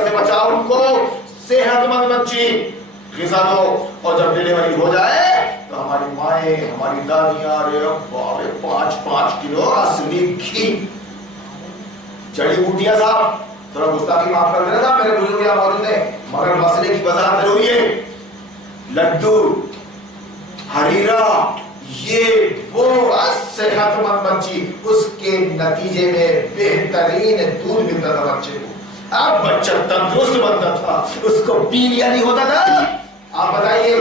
Cancer سے بچاؤ ان کو، صحت مند بچی غذا دو، اور جب ڈیلیوری ہو جائے تو ہماری مائیں ہماری دادیاں 5 کلو اصلی گھی، جڑی بوٹیاں صاحب تھوڑا گستاخی معاف کر دینا صاحب، میرے بزرگ یہاں موجود ہیں مگر مسئلے کی وضاحت ضروری ہے. لڈو، ہریرا، یہ وہ صحت مند بچی، اس کے نتیجے میں بہترین دودھ ملتا تھا بچے کو. اب بچہ تندرست بنتا تھا، اس کو پیلیا نہیں ہوتا تھا. آپ بتائیے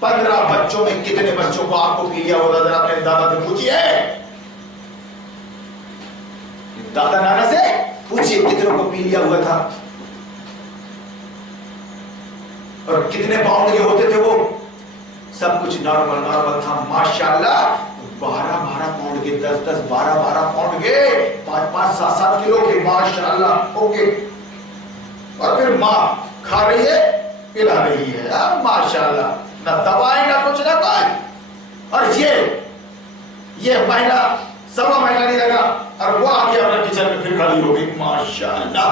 15 بچوں میں کتنے بچوں کو آپ کو پیلیا ہوتا تھا؟ اپنے دادا سے پوچھیے، دادا نانا سے پوچھیے کتنوں کو پیلیا ہوا تھا اور کتنے پاؤنڈ کے ہوتے تھے وہ. سب کچھ نارمل تھا ماشاءاللہ. 12 پاؤنڈ کے، 10 12 پاؤنڈ کے، 5 7 کلو کے ماشاءاللہ. اوکے، اور پھر ماں کھا رہی ہے پلا رہی ہے ماشاءاللہ، نہ دوائیں نہ کچھ نہ کوئی. اور یہ مہینہ سوا مہینہ نہیں لگا اور وہ آ کے اپنا کچن میں پھر کھڑی ہو گئی ماشاءاللہ.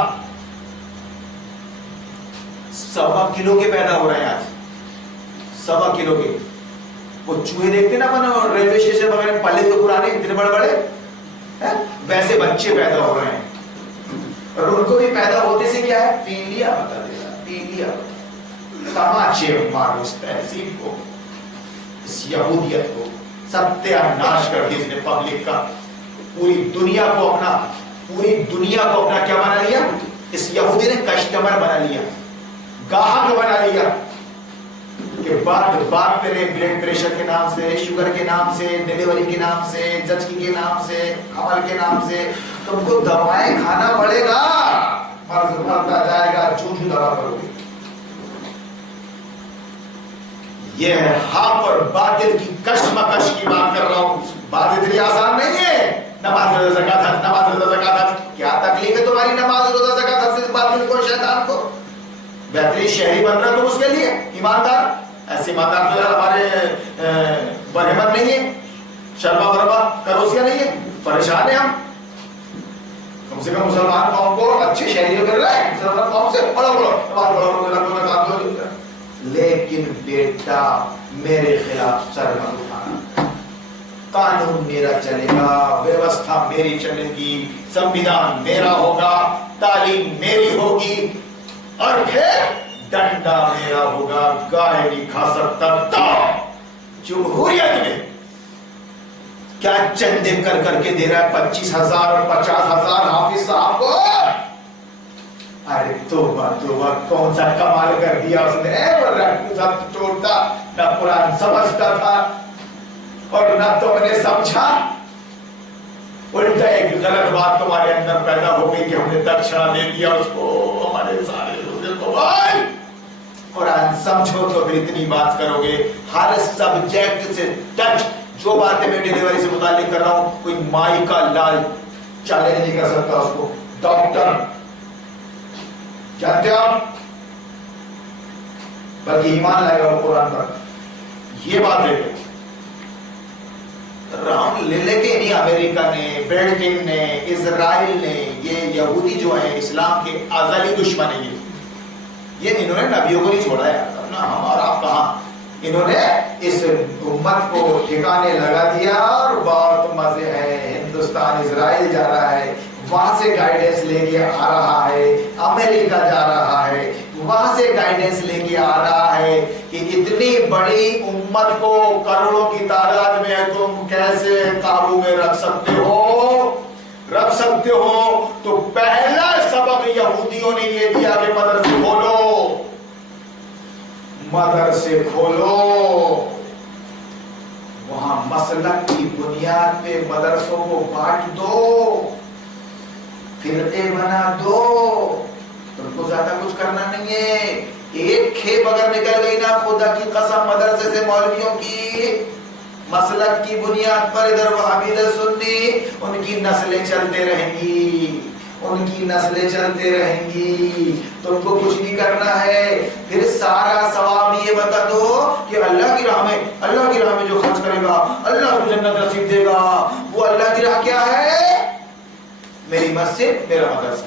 1.25 کلو کے پیدا ہو رہے ہیں آج، 1.25 کلو کے. وہ چوہے دیکھتے نا اپن ریلوے اسٹیشن وغیرہ پلے ہوئے پرانے اتنے بڑے بڑے، ویسے بچے پیدا ہو رہے ہیں. اور ان کو بھی پیدا ہوتے سے کیا ہے؟ پیلیا بتا دے گا، پیلیا. تماچے مارو اس تہذیب کو، اس یہودیت کو، ستیہ ناش کر دی اس نے پبلک کا. پوری دنیا کو اپنا کیا بنا لیا؟ اس یہودی نے کسٹمر بنا لیا، گاہک بنا لیا. کہ بات کرے بلڈ پریشر کے نام سے، شوگر کے نام سے، ڈیلیوری کے نام سے، زچگی کے نام سے، حمل کے نام سے تم کو دوائیں کھانا پڑے گا. مرض بڑھتا جائے گا، جھوٹ دوا کرو گے. یہ حق اور باطل کی کشمکش کی بات کر رہا ہوں. بات اتنی آسان نہیں ہے. نماز روزہ زکات حج، نماز روزہ زکات حج. کیا تکلیف ہے تمہاری نماز روزہ زکات حج سے؟ باطل کو، شیطان کو. بہترین شہری بن رہا تم اس کے لیے ایماندار. ایسے ایماندار تو ہمارے برہمت نہیں ہے، شرما ورما کروسیا نہیں ہے. پریشان ہیں ہم. کم سے کم مسلمان قوم کو اچھے شہری کر رہا ہے. مسلمان قوم سے پڑھو. لیکن بیٹا میرے خلاف سر مت اٹھانا. قانون میرا چلے گا، ویوستھا میری چلے گی، سمویدھان میرا ہوگا، تعلیم میری ہوگی، اور پھر ڈنڈا میرا ہوگا. گائے نہیں کھا سکتا. تو جمہوریت میں کیا چندے کر کے دے رہا ہے 25,000 اور 50,000 حافظ صاحب کو. ارے توبہ توبہ، کون سا کمال کر دیا اس نے. وہ رٹو سب توڑتا، نہ قرآن سمجھتا تھا اور نہ تم نے سمجھا. الٹا ایک غلط بات تمہارے اندر پیدا ہو گئی کہ ہم نے دکشنا دے دیا اس کو. ہمارے سارے روزے کو بھائی قرآن سمجھو تو پھر اتنی بات کرو گے. ہر سبجیکٹ سے ٹچ. جو باتیں میں ڈیلیوری سے متعلق کر رہا ہوں، کوئی مائی کا لال چیلنج نہیں کر سکتا اس کو. ڈاکٹر جانتے آپ، بلکہ ایمان لائے گا وہ قرآن پر. یہ بات ہے راؤنڈ لے کے نہیں امریکہ نے، برٹن نے، اسرائیل نے، یہ یہودی جو ہیں اسلام کے ازلی دشمن ہیں. یہ انہوں نے نبیوں کو نہیں چھوڑا ہے ہم اور آپ کہاں. انہوں نے اس امت کو ٹھکانے لگا دیا. اور بہت مزے ہے، ہندوستان اسرائیل جا رہا ہے، وہاں سے گائیڈنس لے کے آ رہا ہے. امریکہ جا رہا ہے، وہاں سے گائیڈنس لے کے آ رہا ہے کہ اتنی بڑی امت کو کروڑوں کی تعداد میں تم کیسے قابو میں رکھ سکتے ہو. تو پہلا سبق یہودیوں نے یہ دیا کہ مدرسے کھولو. وہاں مسلک کی بنیاد پہ مدرسوں کو بانٹ دو، فرقے بنا دو. تم کو زیادہ کچھ کرنا نہیں ہے. ایک کھیپ اگر نکل گئی نا، خدا کی قسم مدرسے سے مولویوں کی مسلک کی بنیاد پر ادھر وہابی ادھر سنی، ان کی نسلیں چلتے رہیں گی. تم کو کچھ نہیں کرنا ہے. پھر سارا ثواب یہ بتا دو کہ اللہ کی راہ میں جو خرچ کرے گا اللہ کو جنت نصیب دے گا. وہ اللہ کی راہ کیا ہے؟ میری مسجد، میرا مدرسہ.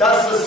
10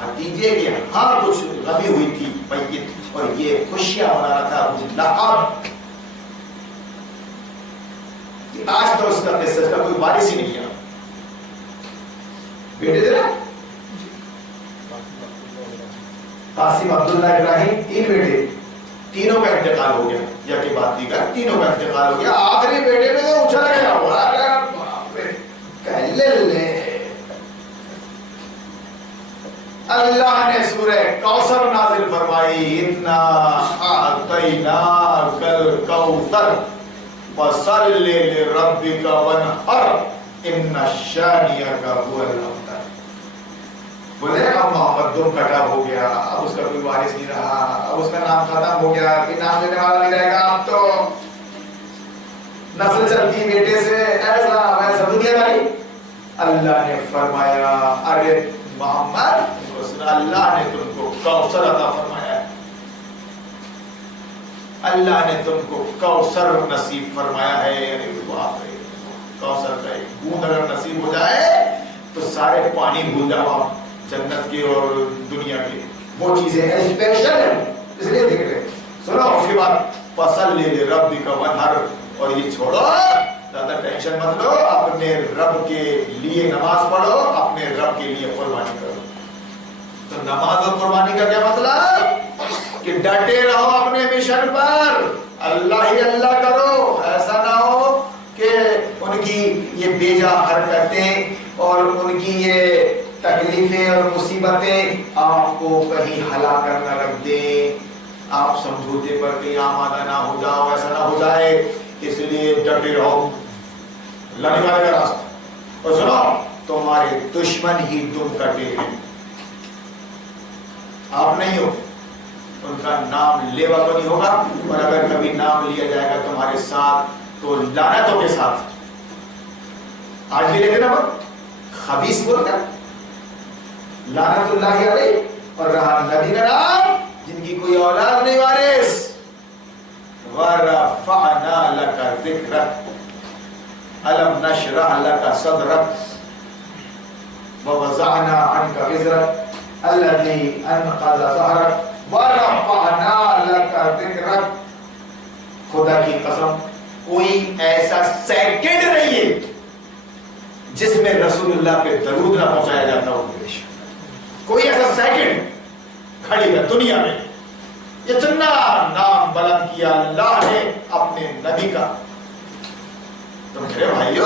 بھتیجے کے ہاں کچھ غمی ہوئی تھی میت، اور یہ خوشیاں منا رہا تھا ابو لہب۔ آج تو اس کا قصہ، اس کا کوئی وارث ہی نہیں ہے۔ بیٹے تھے نا قاسم، عبداللہ، ابراہیم، 3 بیٹے، تینوں کا انتقال ہو گیا، یا کہ بات دیگر تینوں کا انتقال ہو گیا۔ آخری بیٹے میں تو اچھل گیا ہوا اللہ نے سورہ کوثر نازل فرمائی، انا اعطیناک الکوثر فصل لربک وانحر ان شانئک هو الابتر۔ بولے اب محمد دم کٹا ہو گیا، اب اس کا کوئی وارث نہیں رہا، اب اس کا نام ختم ہو گیا، کہ نام لینے والا نہیں رہے گا، اب تو نسل چلتی بیٹے سے ایسا ویسا دنیا داری۔ اللہ نے فرمایا ارے محمد اللہ نے تم کو کوثر عطا فرمایا ہے، اللہ نے تم کو کوثر نصیب فرمایا ہے۔ ارے باپ رے، کوثر کا ایک بوند اگر نصیب ہو جائے تو سارے پانی بھول جاؤ جنت کے اور دنیا کے، وہ چیزیں اسپیشل ہیں، اس لیے ذکر ہے۔ سنو اس کے بعد فصل لربک وانحر، اور یہ چھوڑو زیادہ ٹینشن مت لو، اپنے رب کے لیے نماز پڑھو، اپنے رب کے لیے قربانی کرو۔ تو نماز اور قربانی کا کیا مطلب؟ کہ ڈٹے رہو اپنے مشن پر، اللہ ہی اللہ کرو۔ ایسا نہ ہو کہ ان کی یہ بیجا حرکتیں اور ان کی یہ تکلیفیں اور مصیبتیں آپ کو کہیں ہلا کر نہ رکھ دیں، آپ سمجھوتے پر کہیں آمادہ نہ ہو جاؤ، ایسا نہ ہو جائے، اس لیے ڈٹے رہو اللہ نکالے گا راستہ۔ اور سنو تمہارے دشمن ہی تم کٹے ہیں، آپ نہیں ہو، ان کا نام لیوا تو نہیں ہوگا، اور اگر کبھی نام لیا جائے گا تمہارے ساتھ تو لعنتوں کے ساتھ۔ آج بھی لیتے نا خبیث بول کر لعنت اللہ علیہ، اور رہا نبی کا نام جن کی کوئی اولاد نہیں وارث، وَرَفَعْنَا لَكَ ذِكْرَكَ أَلَمْ نَشْرَحْ لَكَ صَدْرَكَ وَوَضَعْنَا عَنْكَ وِزْرَكَ الذي انقض ظهرك ورفعنا لك ذكرك۔ خدا کی قسم کوئی ایسا سیکنڈ نہیں ہے جس میں رسول اللہ پہ درود نہ پہنچایا جاتا ہو، کوئی ایسا سیکنڈ کھڑی ہے دنیا میں اتنا نام بلند کیا اللہ نے اپنے نبی کا۔ تو میرے بھائیو،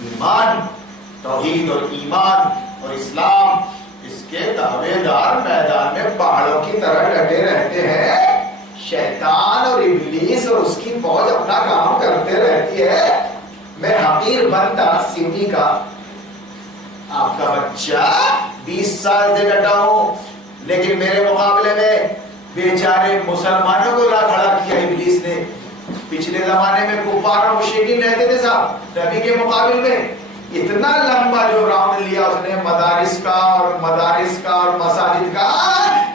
ایمان، توحید اور ایمان اور اسلام، اس کے دعوے دار میدان میں پہاڑوں کی طرح ڈٹے رہتے ہیں، شیطان اور ابلیس اور اس کی فوج اپنا کام کرتے رہتی ہے۔ میں حقیر بندہ سیونی کا، آپ کا بچہ 20 سال سے ڈٹا ہوں، لیکن میرے مقابلے میں بیچارے مسلمانوں کو لا کھڑا کیا ابلیس نے۔ پچھلے زمانے میں کفار اور مشرکین رہتے تھے صاحب نبی کے مقابل میں، اتنا لمبا جو راؤنڈ لیا اس نے مدارس کا اور مساجد کا،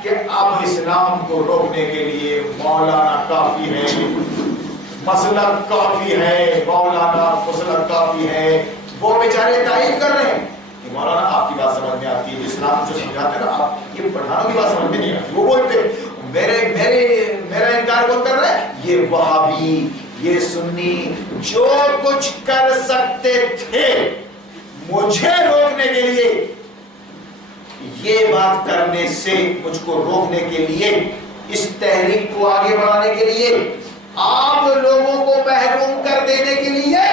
کہ اب اسلام کو روکنے کے لیے مولانا کافی ہے، مسلک کافی ہے، مولانا مسلک کافی ہے۔ وہ بیچارے تعریف کر رہے ہیں کہ مولانا آپ کی بات سمجھ میں آتی ہے، اسلام جو سمجھاتے ہیں نا آپ، یہ پٹھانوں کی بات سمجھ میں نہیں آتی۔ وہ بولتے میرا انکار کون کر رہا ہے؟ یہ وہابی، یہ سنی، جو کچھ کر سکتے تھے مجھے روکنے کے لیے، یہ بات کرنے سے مجھ کو روکنے کے لیے، اس تحریک کو آگے بڑھانے کے لیے، عام لوگوں کو محروم کر دینے کے لیے۔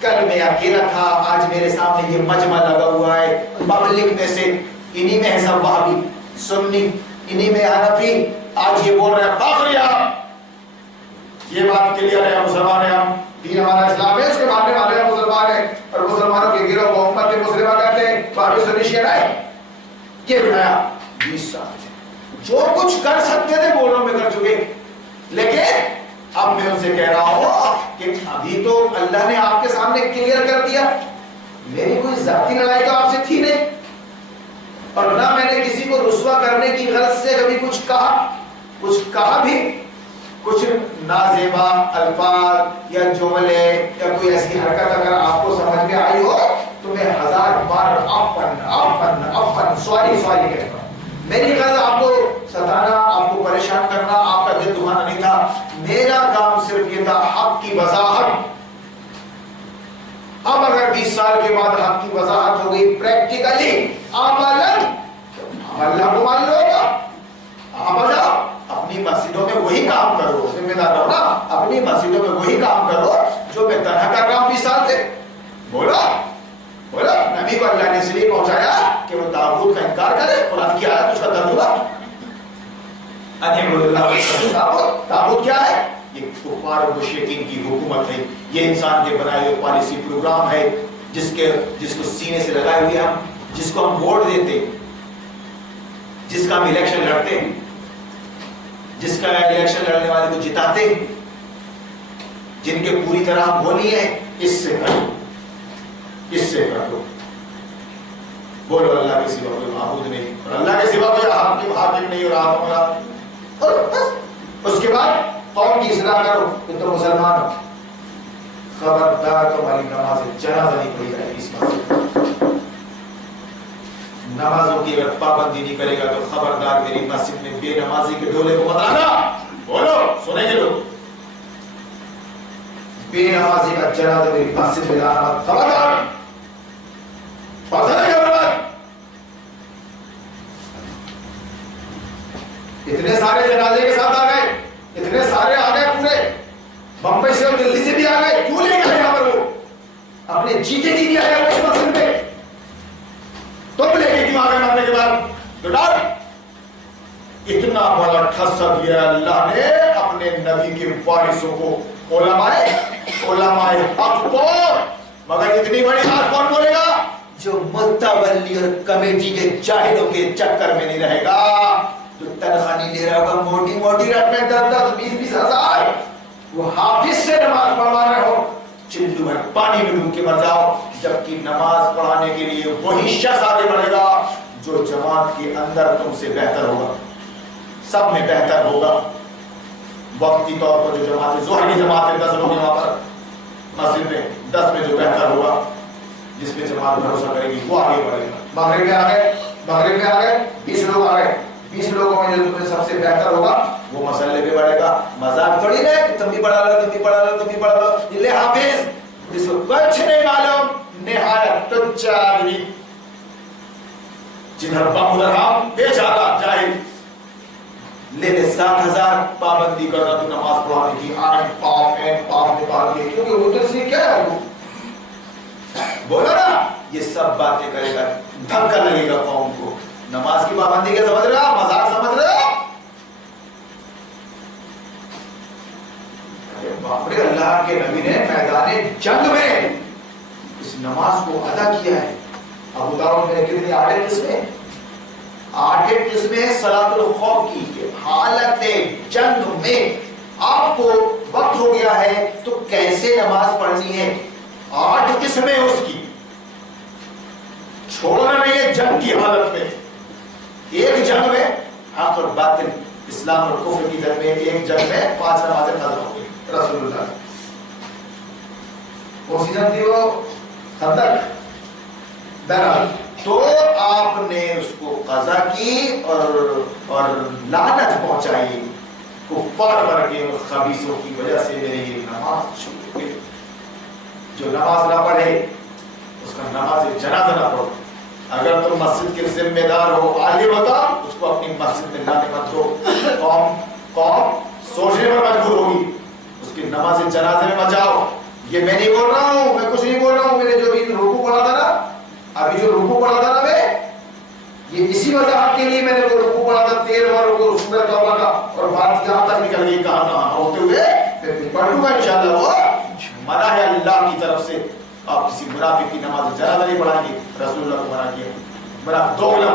کل میں اکیلا تھا، آج میرے سامنے یہ مجمع لگا ہوا ہے، پبلک میں سے انہی میں ہے سب وہابی، سنی، انہی میں حنفی، آج یہ بول رہے ہیں فاخریہ، یہ بات کلیئر ہے، مسلمان ہیں ہم، دین ہمارا اسلام ہے، اس کے ماننے والے ہم مسلمان ہیں، اور مسلمانوں کے گروہ کو امت مسلمہ کہتے ہیں، وہابی سنی شیعہ ہے۔ یہ بنایا 20 سال سے، جو کچھ کر سکتے تھے بولوں میں کر چکے، لیکن اب میں اسے کہہ رہا ہوں کہ ابھی تو اللہ نے آپ کے سامنے کلیئر کر دیا، میری کوئی ذاتی لڑائی تو آپ سے تھی نہیں، اور نہ میں نے کسی کو رسوا کرنے کی غرض سے کبھی کچھ کہا بھی، کچھ نازیبا الفاظ یا جملے یا کوئی ایسی حرکت اگر آپ کو سمجھ میں آئی ہو تو میں 1000 بار عفن سوری کہتا ہوں. میری غرض آپ کو ستانا، آپ کو پریشان کرنا، آپ کا دل دکھانا نہیں تھا. میرا کام صرف یہ تھا حق کی وضاحت. اب اگر 20 سال کے بعد حق کی وضاحت ہو گئی پریکٹیکلی، اللہ کو مان لو گا. آپ جاؤ اپنی مسجدوں میں وہی کام کرو، ذمہ دار رہو نا. اپنی مسجدوں میں وہی کام کرو جو میں تنہا کر رہا ہوں 20 سال سے. بولو نبی کو اللہ نے اس لیے پہنچایا کہ وہ طاغوت کا انکار کرے. قرآن کی آیت اس کا ترجمہ طاغوت کیا ہے؟ یہ کفار و مشرکین کی حکومت ہے. یہ انسان کے بنائے ہوئے پالیسی پروگرام ہے جس کو سینے سے لگائے ہوئے ہم، جس کو ہم ووٹ دیتے، جس کا ہم الیکشن لڑتے، جس کا الیکشن لڑنے والے کو جتاتے، جن کے پوری طرح بولی ہے اس سے کر دو. بولو اللہ کے سوا کوئی معبود نہیں، اور اللہ کے سوا کوئی حاکم نہیں اور حاکم. اور بس اس کے بعد قوم کی اصلاح کرو کہ تم مسلمان ہو. خبردار تمہاری نماز جنازہ نہیں پڑھی جائے گی اس مسجد. نمازوں کی اگر پابندی نہیں کرے گا تو خبردار میری مسجد میں بے نمازی کے ڈولے کو مت لانا. بولو سنیں گے لوگ. بے نمازی کا جنازہ میری مسجد میں لانا خبردار. اتنے سارے جنازے کے ساتھ آ گئے، اتنے سارے آ گئے پورے بمبئی سے اور دلی سے بھی آ گئے. کیوں لے گئے یہاں پر؟ وہ اپنے جیتے جی بھی آ گئے اس مسجد میں. تم لے کے کیوں آ گئے مرنے کے بعد؟ اتنا بڑا ٹھسا دیا اللہ نے اپنے نبی کے وارثوں کو، علماء حق کو. مگر اتنی بڑی بات کون بولے گا؟ جو متولی اور کمیٹی کے جاہلوں کے چکر میں نہیں رہے گا، جو تنخواہ نہیں لے رہا ہوگا موٹی رقمیں 10 20 ہزار. وہ حافظ سے نماز پڑھوا رہے ہو، چلو بھر پانی میں ڈوب کے مر جاؤ. جبکہ نماز پڑھانے کے لیے وہی شخص آگے بڑھے گا جو جماعت کے اندر تم سے بہتر ہوگا، سب میں بہتر ہوگا. وقتی طور پر جو جماعت ظہر کی جماعت ہے 10 لوگ وہاں پر مسجد میں، 10 میں جو بہتر ہوگا، جس پہ جماعت بھروسہ کرے گی وہ آگے بڑھے گا. مغرب میں آ گئے 20 لوگ آ گئے. 20 لوگوں میں جو تمہیں سب سے بہتر ہوگا وہ مسئلے پہ بڑھے گا. مذاق تھوڑی نہ کہ تم بھی پڑھا لو. لے حافظ جس کو کچھ نہیں معلوم، نہایت تچا آدمی، جدھر بم ادھر ہم، بیچارہ جاہل. لے 7000 پابندی کرنا تو نماز پڑھانے کی. پاپ نکال کے، کیونکہ وہ تو سے کیا ہے، وہ بولو نا یہ سب باتیں کرے گا، دھکا لگے گا قوم کو. نماز کی پابندی کے سمجھ رہے ہو؟ مذاق سمجھ رہے ہو؟ باپرے، اللہ کے نبی نے میدان جنگ میں اس نماز کو ادا کیا ہے. ابو داؤد میں کتنی 8 قسمیں، 8 قسمیں صلاۃ الخوف کی کہ حالت جنگ میں آپ کو وقت ہو گیا ہے تو کیسے نماز پڑھنی ہے. 8 قسمیں اس کی. چھوڑنا نہیں ہے جنگ کی حالت میں. ایک جنگ میں حق اور باطل، اسلام اور کفر کی جنگ میں، ایک جنگ میں 5 نمازیں قضا ہو گئی. رسول اللہ کون سی جنگ تھی؟ وہ خندق. بہرحال تو آپ نے اس کو قضا کی اور لعنت پہنچائی کفار پر کے خبیثوں کی وجہ سے میری یہ نماز چھوٹ گئی. جو نماز نہ پڑھے اس کا نماز جنازہ نہ پڑھو. اگر تم مسجد کے ذمہ دار ہو، عالم ہوتا، اس کو اپنی مسجد میں لانے مت دو. قوم سوچنے پر مجبور ہوگی. اس کی نماز جنازے میں مت جاؤ. یہ میں نہیں بول رہا ہوں، میں کچھ نہیں بول رہا ہوں. میں نے جو ابھی رکوع پڑھا تھا نا، میں یہ اسی وضاحت کے لیے میں نے وہ رکوع پڑھا تھا 13واں رکوع سورۃ توبہ کا، اور بات یہاں تک نکل گئی کہاں ہوتے ہوئے میں پڑھ لوں گا انشاءاللہ. وہ منع ہے اللہ کی طرف سے. آپ کسی منافق کی نماز جنازہ نہیں پڑھائیں گے. رسول اللہ کو منع کیا. بڑا دوگلا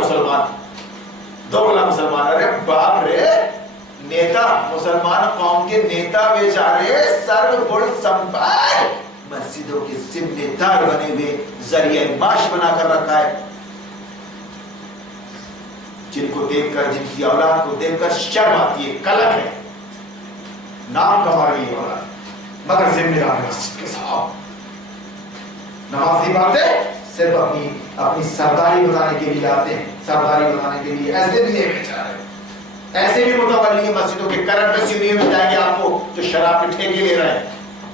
مسلمان. ارے باپ رے، نیتا، مسلمان قوم کے نیتا بیچارے سر بڑ سنبھال مسجدوں کے ذمہ دار بنے ہوئے، ذریعہ معاش بنا کر رکھا ہے. جن کو دیکھ کر، جن کی اولاد کو دیکھ کر شرم آتی ہے، کلک ہے، نام کما رہی ہے اولاد، مگر ذمہ دار ہے مسجد کے. صاحب نماز نہیں پڑھتے، صرف اپنی سرداری بتانے کے لیے آتے ہیں، سرداری بتانے کے لیے. ایسے بھی ایک بیچارے، ایسے بھی متولی مسجدوں کے کرنٹ میں سیڑھیوں میں جائیں گے آپ کو جو شراب کے ٹھیکے لے رہے ہیں،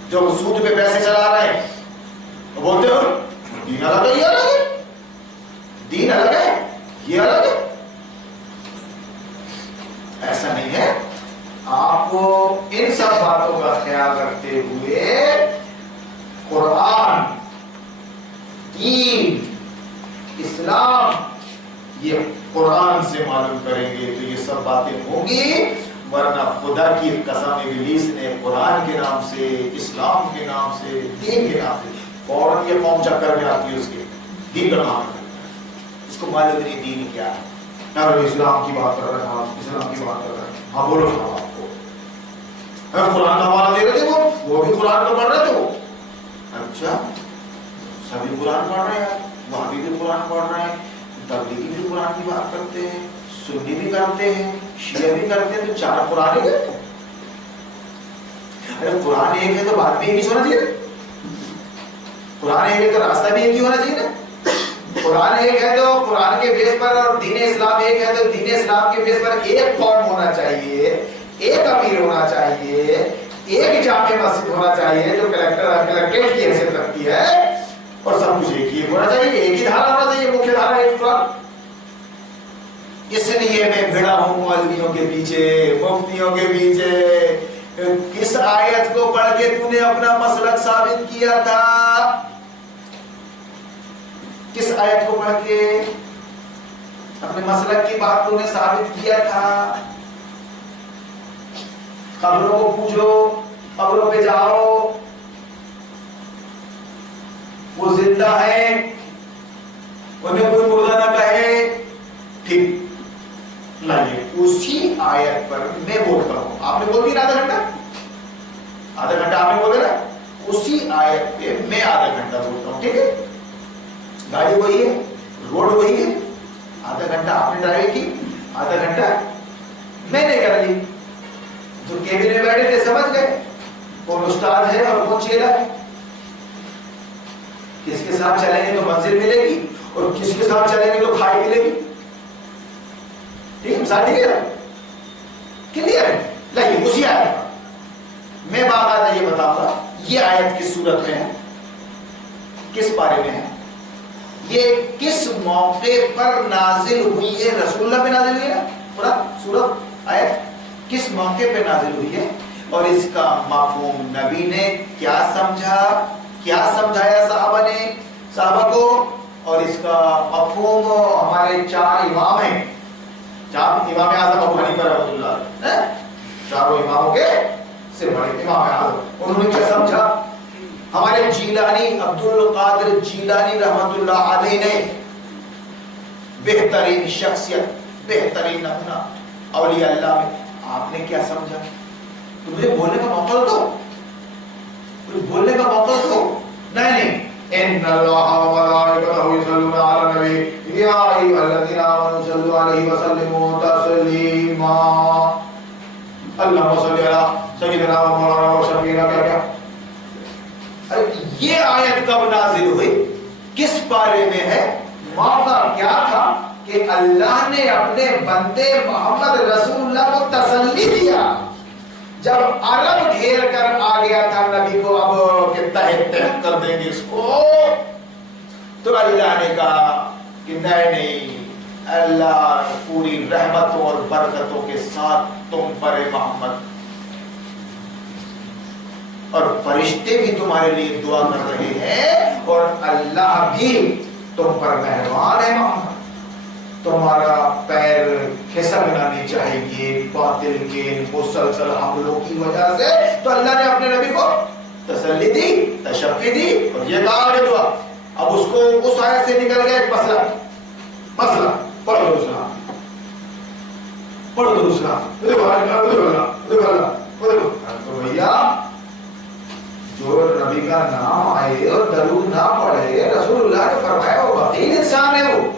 جو سود پہ پیسے چلا رہے ہیں، بولتے ہو دین الگ ہے، یہ الگ ہے، دین الگ ہے یہ الگ ہے. ایسا نہیں ہے. آپ ان سب باتوں کا خیال رکھتے ہوئے قرآن، دین، اسلام یہ قرآن سے معلوم کریں گے تو یہ سب باتیں ہوں گی. ورنہ خدا کی قسم ابلیس نے قرآن کے نام سے، اسلام کے نام سے، دین کے نام سے فوراً یہ قوم چکر میں آتی ہے اس کے دین کا نام ہے. اس کو معلوم نہیں دین کیا ہے. اسلام کی بات کر رہے ہیں، اسلام کی بات کر رہے ہیں. ہاں بولو صاحب، آپ کو قرآن کا حوالہ دے رہے تھے، وہ بھی قرآن کو پڑھ رہے تھے. وہ اچھا سبھی قرآن پڑھ رہے ہیں، وہاں بھی قرآن پڑھ رہے ہیں، تبلیغی بھی قرآن کی بات کرتے ہیں، سنی بھی کرتے ہیں، شیعہ بھی کرتے ہیں، تو چار قرآن ہی کرتے ہیں. اگر قرآن ایک ہے تو بات بھی ایک ہی ہونا چاہیے. قرآن ایک ہے تو راستہ بھی ایک ہی ہونا چاہیے نا. قرآن ایک ہے تو قرآن کے بیس پر، اور دین اسلام ایک ہے تو دین اسلام کے بیس پر ایک قوم ہونا چاہیے، ایک امیر ہونا چاہیے، ایک جامع مسجد ہونا چاہیے جو کلیکٹریٹ کی حیثیت رکھتی ہے، اور سب کچھ ایک ہی ہونا چاہیے، ایک ہی دھارا ہونا چاہیے، مکھیہ دھارا ایک قرآن. اس لیے میں بھیڑا ہوں مولویوں کے پیچھے، مفتیوں کے پیچھے. کس آیت کو پڑھ کے تو نے اپنا مسلک ثابت کیا تھا؟ کس آیت کو پڑھ کے اپنے مسلک کی بات تو نے ثابت کیا تھا؟ قبروں کو پوچھو، قبروں پہ جاؤ، وہ زندہ ہے، انہیں کوئی مردہ نہ کہے. ٹھیک لائیے اسی آیت پر میں بولتا ہوں. آپ نے بول دیا آدھا گھنٹہ آپ نے بولے نا، اسی آیت پہ میں آدھا گھنٹہ بولتا ہوں. ٹھیک ہے، گاڑی وہی ہے، روڈ وہی ہے، آدھا گھنٹہ آپ نے ڈرائیو کی، آدھا گھنٹہ میں نے کر لی. جو کیبن میں بیٹھے تھے سمجھ گئے کون استاد ہے اور کون چیلا ہے. کس کے ساتھ چلیں گے تو منزل ملے گی، اور کس کے ساتھ چلیں گے تو کھائی ملے گی. ٹھیک ہے، مثال ٹھیک ہے، کلیئر ہے. لائیے اسی آیت پر میں باقاعدہ یہ بتاؤں گا یہ آیت کس صورت میں ہے، کس بارے میں ہے، یہ کس موقع پر نازل ہوئی ہے. رسول اللہ پہ نازل ہوئی ہے، پورا سورت آیت کس موقع پہ نازل ہوئی ہے، اور اس کا مفہوم نبی نے کیا سمجھا، کیا سمجھایا صحابہ کو، اور اس کا مفہوم ہمارے چار امام ہیں، چار امام اعظم ابو حنیفہ رحمۃ اللہ، چاروں اماموں کے سے بڑے امام اعظم، انہوں نے کیا سمجھا. ہمارے جیلانی عبد القادر جیلانی رحمۃ اللہ علیہ نے بہترین شخصیت، بہترین نمونہ اولیاء اللہ میں، آپ نے کیا سمجھا؟ تو مجھے بولنے کا موقع دو، کچھ بولنے کا موقع دو. نہیں ان اللہ و ملائکتہ یصلون علی النبی یا ایھا الذین آمنوا صلوا علیہ وسلموا تسلیما. اللہم صل علی سیدنا و مولانا و شفیعنا. کیا یہ آیت کب نازل ہوئی، کس بارے میں ہے، موقع کیا تھا کہ اللہ نے اپنے بندے محمد رسول اللہ کو تسلی دیا. جب عرب گھیر کر آ گیا تھا نبی کو، اب کہ تحت کر دیں گے اس کو، تو اللہ نے کہا کہ نہیں، اللہ پوری رحمتوں اور برکتوں کے ساتھ تم پر محمد، اور فرشتے بھی تمہارے لیے دعا کر رہے ہیں، اور اللہ بھی تم پر مہربان ہے محمد. تمہارا پیر کھسکنا نہیں چاہیے باطل کے مسلسل حملوں کی وجہ سے. تو اللہ نے اپنے نبی کو تسلی دی، تشفی دی، اور یہ کہا کہ دعا. اب اس کو اس آیت سے نکل گیا ایک مسئلہ پڑھ دو دوسرا، پڑھ دو دوسرا. تو بھیا جو نبی کا نام آئے اور درود نہ پڑھے، رسول اللہ نے فرمایا وہ بخیل انسان ہے وہ.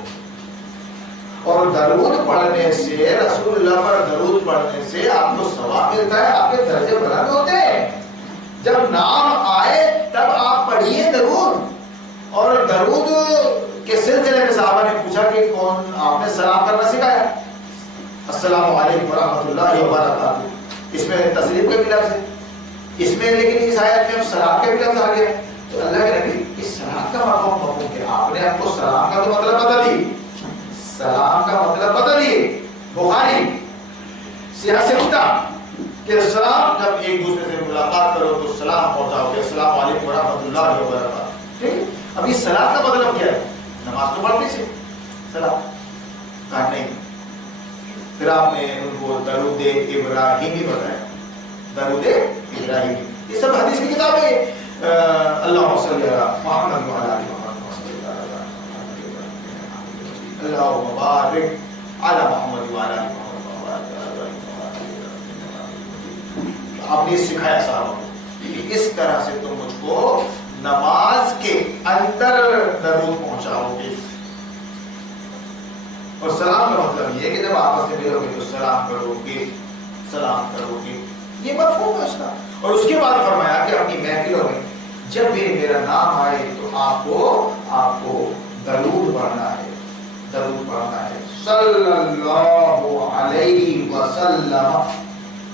اور درود پڑھنے سے، رسول اللہ پر درود پڑھنے سے آپ کو ثواب ملتا ہے، آپ کے درجے بلند ہوتے ہیں. جب نام آئے تب آپ پڑھیے درود، اور درود کے سلسلے میں صحابہ نے پوچھا کہ کون آپ نے سلام کرنا سکھایا؟ السلام علیکم ورحمۃ اللہ وبرکاتہ، اس میں تسلیم کا بھی لفظ ہے، اس میں لیکن اس آیت میں سلام کا بھی لفظ آ گیا. تو اللہ کے نبی اس سلام کا مفہوم کیا؟ آپ نے ہم کو سلام کا تو مطلب بتا دی، سلام کا مطلب بتا دیے. بخاری سیاہ سے اٹھا کہ سلام جب ایک دوسرے سے ملاقات کرو تو سلام پہنچاؤ گے، السلام علیکم ورحمۃ اللہ وبرکاتہ. ٹھیک. اب اس سلام کا مطلب کیا ہے؟ نماز تو پڑھتے سے سلام کہا نہیں. پھر آپ نے ان کو درود ابراہیمی بتایا، درود ابراہیمی. یہ سب حدیث کی کتابیں. اللہم صلی علی محمد وعلی آل محمد، اللہم بارک علی محمد وعلی آل محمد. آپ نے سکھایا صاحب اس طرح سے تم مجھ کو نماز کے اندر درود پہنچاؤ گے. اور سلام کا مطلب یہ ہے کہ جب آپس میں ملو گے تو سلام کرو گے، سلام کرو گے، یہ مفہوم ہے اس کا. اور اس کے بعد فرمایا کہ اپنی محفلوں میں جب بھی میرا نام آئے تو آپ کو درود پڑھنا ہے، درود پڑھنا ہے صلی اللہ علیہ وسلم.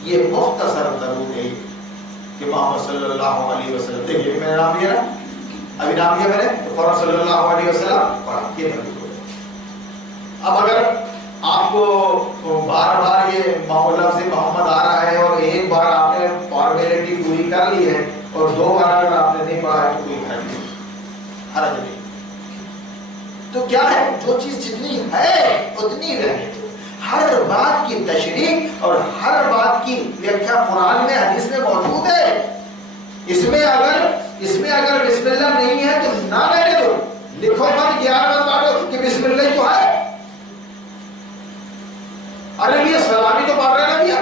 یہ مختصر درود ہے کہ محمد صلی اللہ علیہ وسلم. دیکھیے میں نے نام لیا نا، ابھی نام لیا میں نے تو فوراً صلی اللہ علیہ وسلم پڑھا. یہ درود. اب اگر آپ کو بار بار یہ لفظ محمد آ رہا ہے اور ایک بار آپ نے فارمیلٹی پوری کر لی ہے اور دو بار اگر آپ نے نہیں پڑھا ہے تو کوئی حرج نہیں. تو کیا ہے، جو چیز جتنی ہے اتنی رہنے دو. ہر بات کی تشریح اور ہر بات کی ویاخیا قرآن میں حدیث میں موجود ہے. اس میں اگر بسم اللہ نہیں ہے تو نہ رہنے دو. لکھو مت، گیان مت بانٹو کہ بسم اللہ تو ہے. ارے بھیا سلامی تو پڑھ رہے ہیں نا بھیا،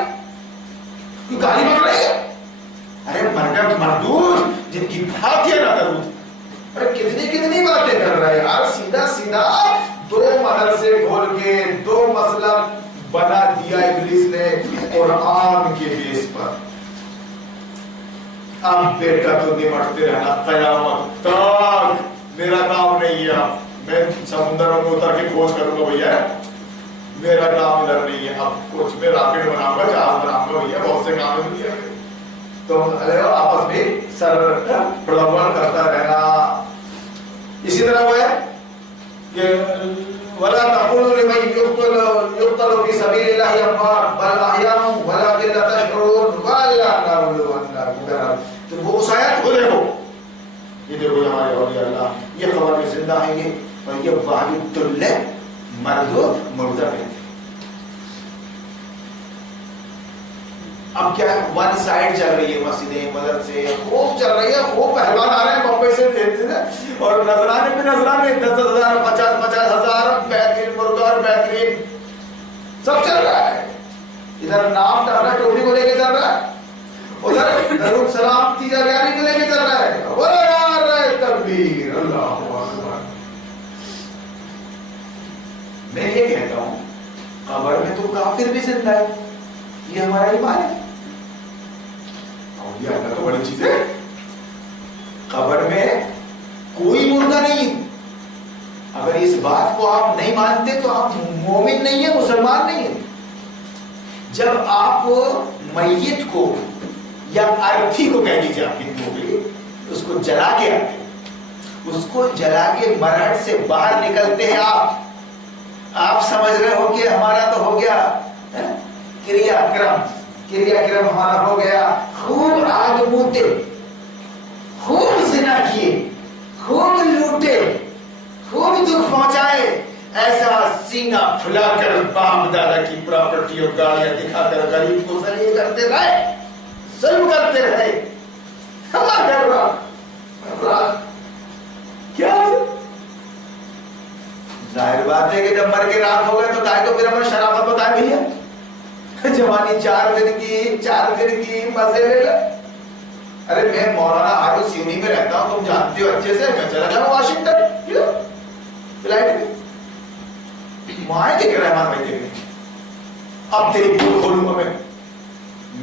کوئی گالی بن رہی ہے؟ ارے مرگت مردود جن کی بات ہے نا درود. ارے کتنی باتیں کر رہے ہیں یار. سیدھا دو مدرسے کھول کے دو مسئلہ بنا دیا ابلیس نے قرآن کے بیس پر. اب بیٹا تو نمٹتے رہنا قیامت تک. میرا کام نہیں ہے، میں سمندروں میں اتر کے کھوج کروں گا بھیا، میرا کام ادھر نہیں ہے. اب کچھ میں راکٹ بناؤں گا، جہاز بناؤں گا بھیا، بہت سے کام ہے دنیا میں. تو آپس میں سر بڑبڑ کرتا رہنا. اسی طرح وہ ہے کہ وَلَا تَقُولُوا لِمَن يُقْتَلُ فِي سَبِيلِ اللَّهِ أَمْوَاتٌ بَلْ أَحْيَاءٌ وَلَٰكِن لَّا تَشْعُرُونَ وَلَنَبْلُوَنَّكُم. تو وہ اس آیت کو دیکھو، یہ دیکھو ہمارے اولیاء اللہ یہ خبر میں زندہ ہیں یہ، اور یہ واحد اللہ مرد و مردہ رہتے. اب کیا ہے، ون سائڈ چل رہی ہے مسجدیں مدرسے خوب چل رہی ہے، خوب پہلوان آ رہے ہیں بمبئی سے دیتے ہیں اور نذرانے پہ نذرانے 10,000 50,000 بہترین مردار بہترین سب چل رہا ہے. ادھر نام ڈالنا ٹوپی کو لے کے چل رہا ہے، ادھر درود سلام تیجا بیانی کو لے کے چل رہا ہے. تکبیر اللہ اکبر. میں یہ کہتا ہوں قبر میں تو کافر بھی زندہ ہے، یہ ہمارا ایمان ہے. اولیاء اللہ تو بڑی چیز ہے. قبر میں کوئی مردہ نہیں. اگر اس بات کو آپ نہیں مانتے تو آپ مومن نہیں ہیں، مسلمان نہیں ہیں. جب آپ میت کو یا ارتھی کو کہہ دیجیے آپ ہندوؤں کے لیے، اس کو جلا کے آتے، اس کو جلا کے مرہٹ سے باہر نکلتے ہیں. آپ سمجھ رہے ہو کہ ہمارا تو ہو گیا کریا کرم ہمارا ہو گیا. خوب آگ موتے، خوب زنا کیے، خوب لوٹے، خوب دکھ پہنچائے. ایسا سینہ پھلا کر باپ دادا کی پراپرٹی اور گاڑیاں دکھا کر غریب کو ذلیل کرتے رہے، ظلم کرتے رہے. کیا ظاہر بات ہے کہ جب مر کے رات ہو گئے تو کائے کو پھر ہمیں شرافت بتائے بھیا. جوانی 4 دن کی مزے لے لے. ارے میں مولانا آرو سیونی میں رہتا ہوں، تم جانتے ہو اچھے سے. میں چلا جاؤں واشنگٹن فلائٹ میں، وہاں کے رحمان بھائی دیکھیں. اب تیری پھول کھولوں گا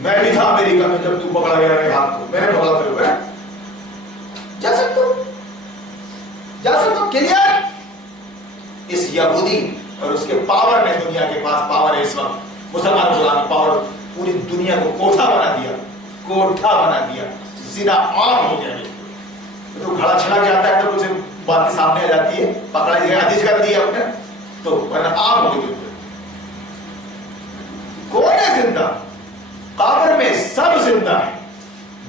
میں بھی تھا امریکہ میں جب تو پکڑا گیا میرے ہاتھ کو، میں نے پکڑا پھر ہوئے جا سکتا ہوں کلیئر. اس یہودی اور اس کے پاور نے دنیا کے پاس پاور ہے اس وقت، مسلمان غلام پاور پوری دنیا کو کوٹھا بنا دیا، کوٹھا بنا دیا، زنا عام ہو گیا۔ تو گھڑا چھڑا جاتا ہے تو کچھ باتیں سامنے آ جاتی ہے، پکڑا گیا، حدیث کر دی اپنے، تو ورنہ عام ہو گئی۔ کون ہے زندہ؟ قبر میں سب زندہ ہے۔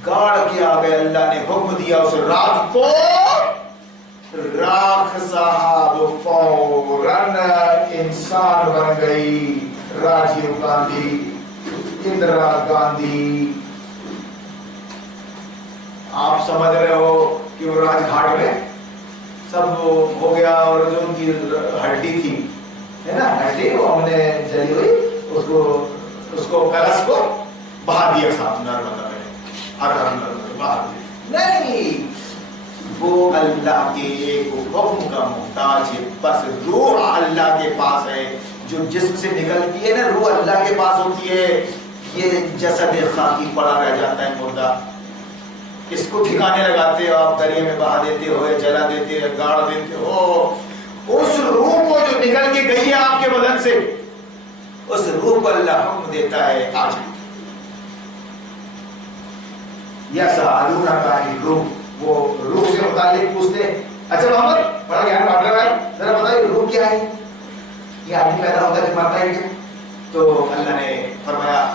گاڑ کے آگے اللہ نے حکم دیا اس راکھ کو، راکھ صاحب فوراً انسان بن گئی۔ راجیو گاندھی، اندرا گاندھی، آپ سمجھ رہے ہو کہ وہ راج گھاٹ میں سب ہو گیا، اور جو ان کی ہڈی تھی ہے نا، ہڈی وہ ہم نے جلی ہوئی، اس کو کلش کو بہا دیا صاحب نرمدا میں، ہر نرمدا میں بہا دیا۔ نہیں، وہ اللہ کے ایک حکم کا محتاج ہے، بس روح اللہ کے پاس ہے۔ جو جسم سے نکلتی ہے نا، روح اللہ کے پاس ہوتی ہے۔ یہ جسد خاکی پڑا رہ جاتا ہے، مردہ، اس کو ٹھکانے لگاتے ہو آپ، دریا میں بہا دیتے ہو، جلا دیتے ہو، گاڑ دیتے ہو۔ اس روح کو جو نکل کے گئی ہے آپ کے بدن سے، اس روح کو اللہ حکم دیتا ہے آ جائے۔ یسألونک عن الروح، وہ روح سے متعلق پوچھتے ہیں۔ اچھا محمد بڑا گیان بانٹ رہا ہے، ذرا بتائیے روح کیا ہے؟ یہ آدمی پیدا ہوتا ہے کہ مرتا ہے کیا؟ تو اللہ نے فرمایا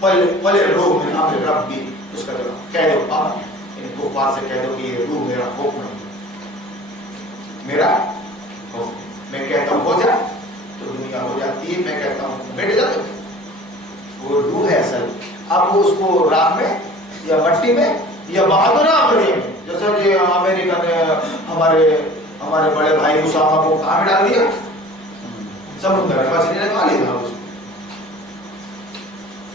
قل الروح من امر ربی، اس کا جو کہہ دو آپ ان کفار سے کہہ دو کہ یہ روح میرا حکم ہے، میرا حکم، میں کہتا ہوں ہو جا تو دنیا ہو جاتی ہے، میں کہتا ہوں بیٹھ جا تو وہ روح ہے اصل۔ اب وہ اس کو راہ میں یا مٹی میں یا بہادر دریا میں، جیسا کہ امریکہ نے ہمارے بڑے بھائی اسامہ کو کہاں میں ڈال دیا؟ سمندر میں، بس انہیں نکال لیا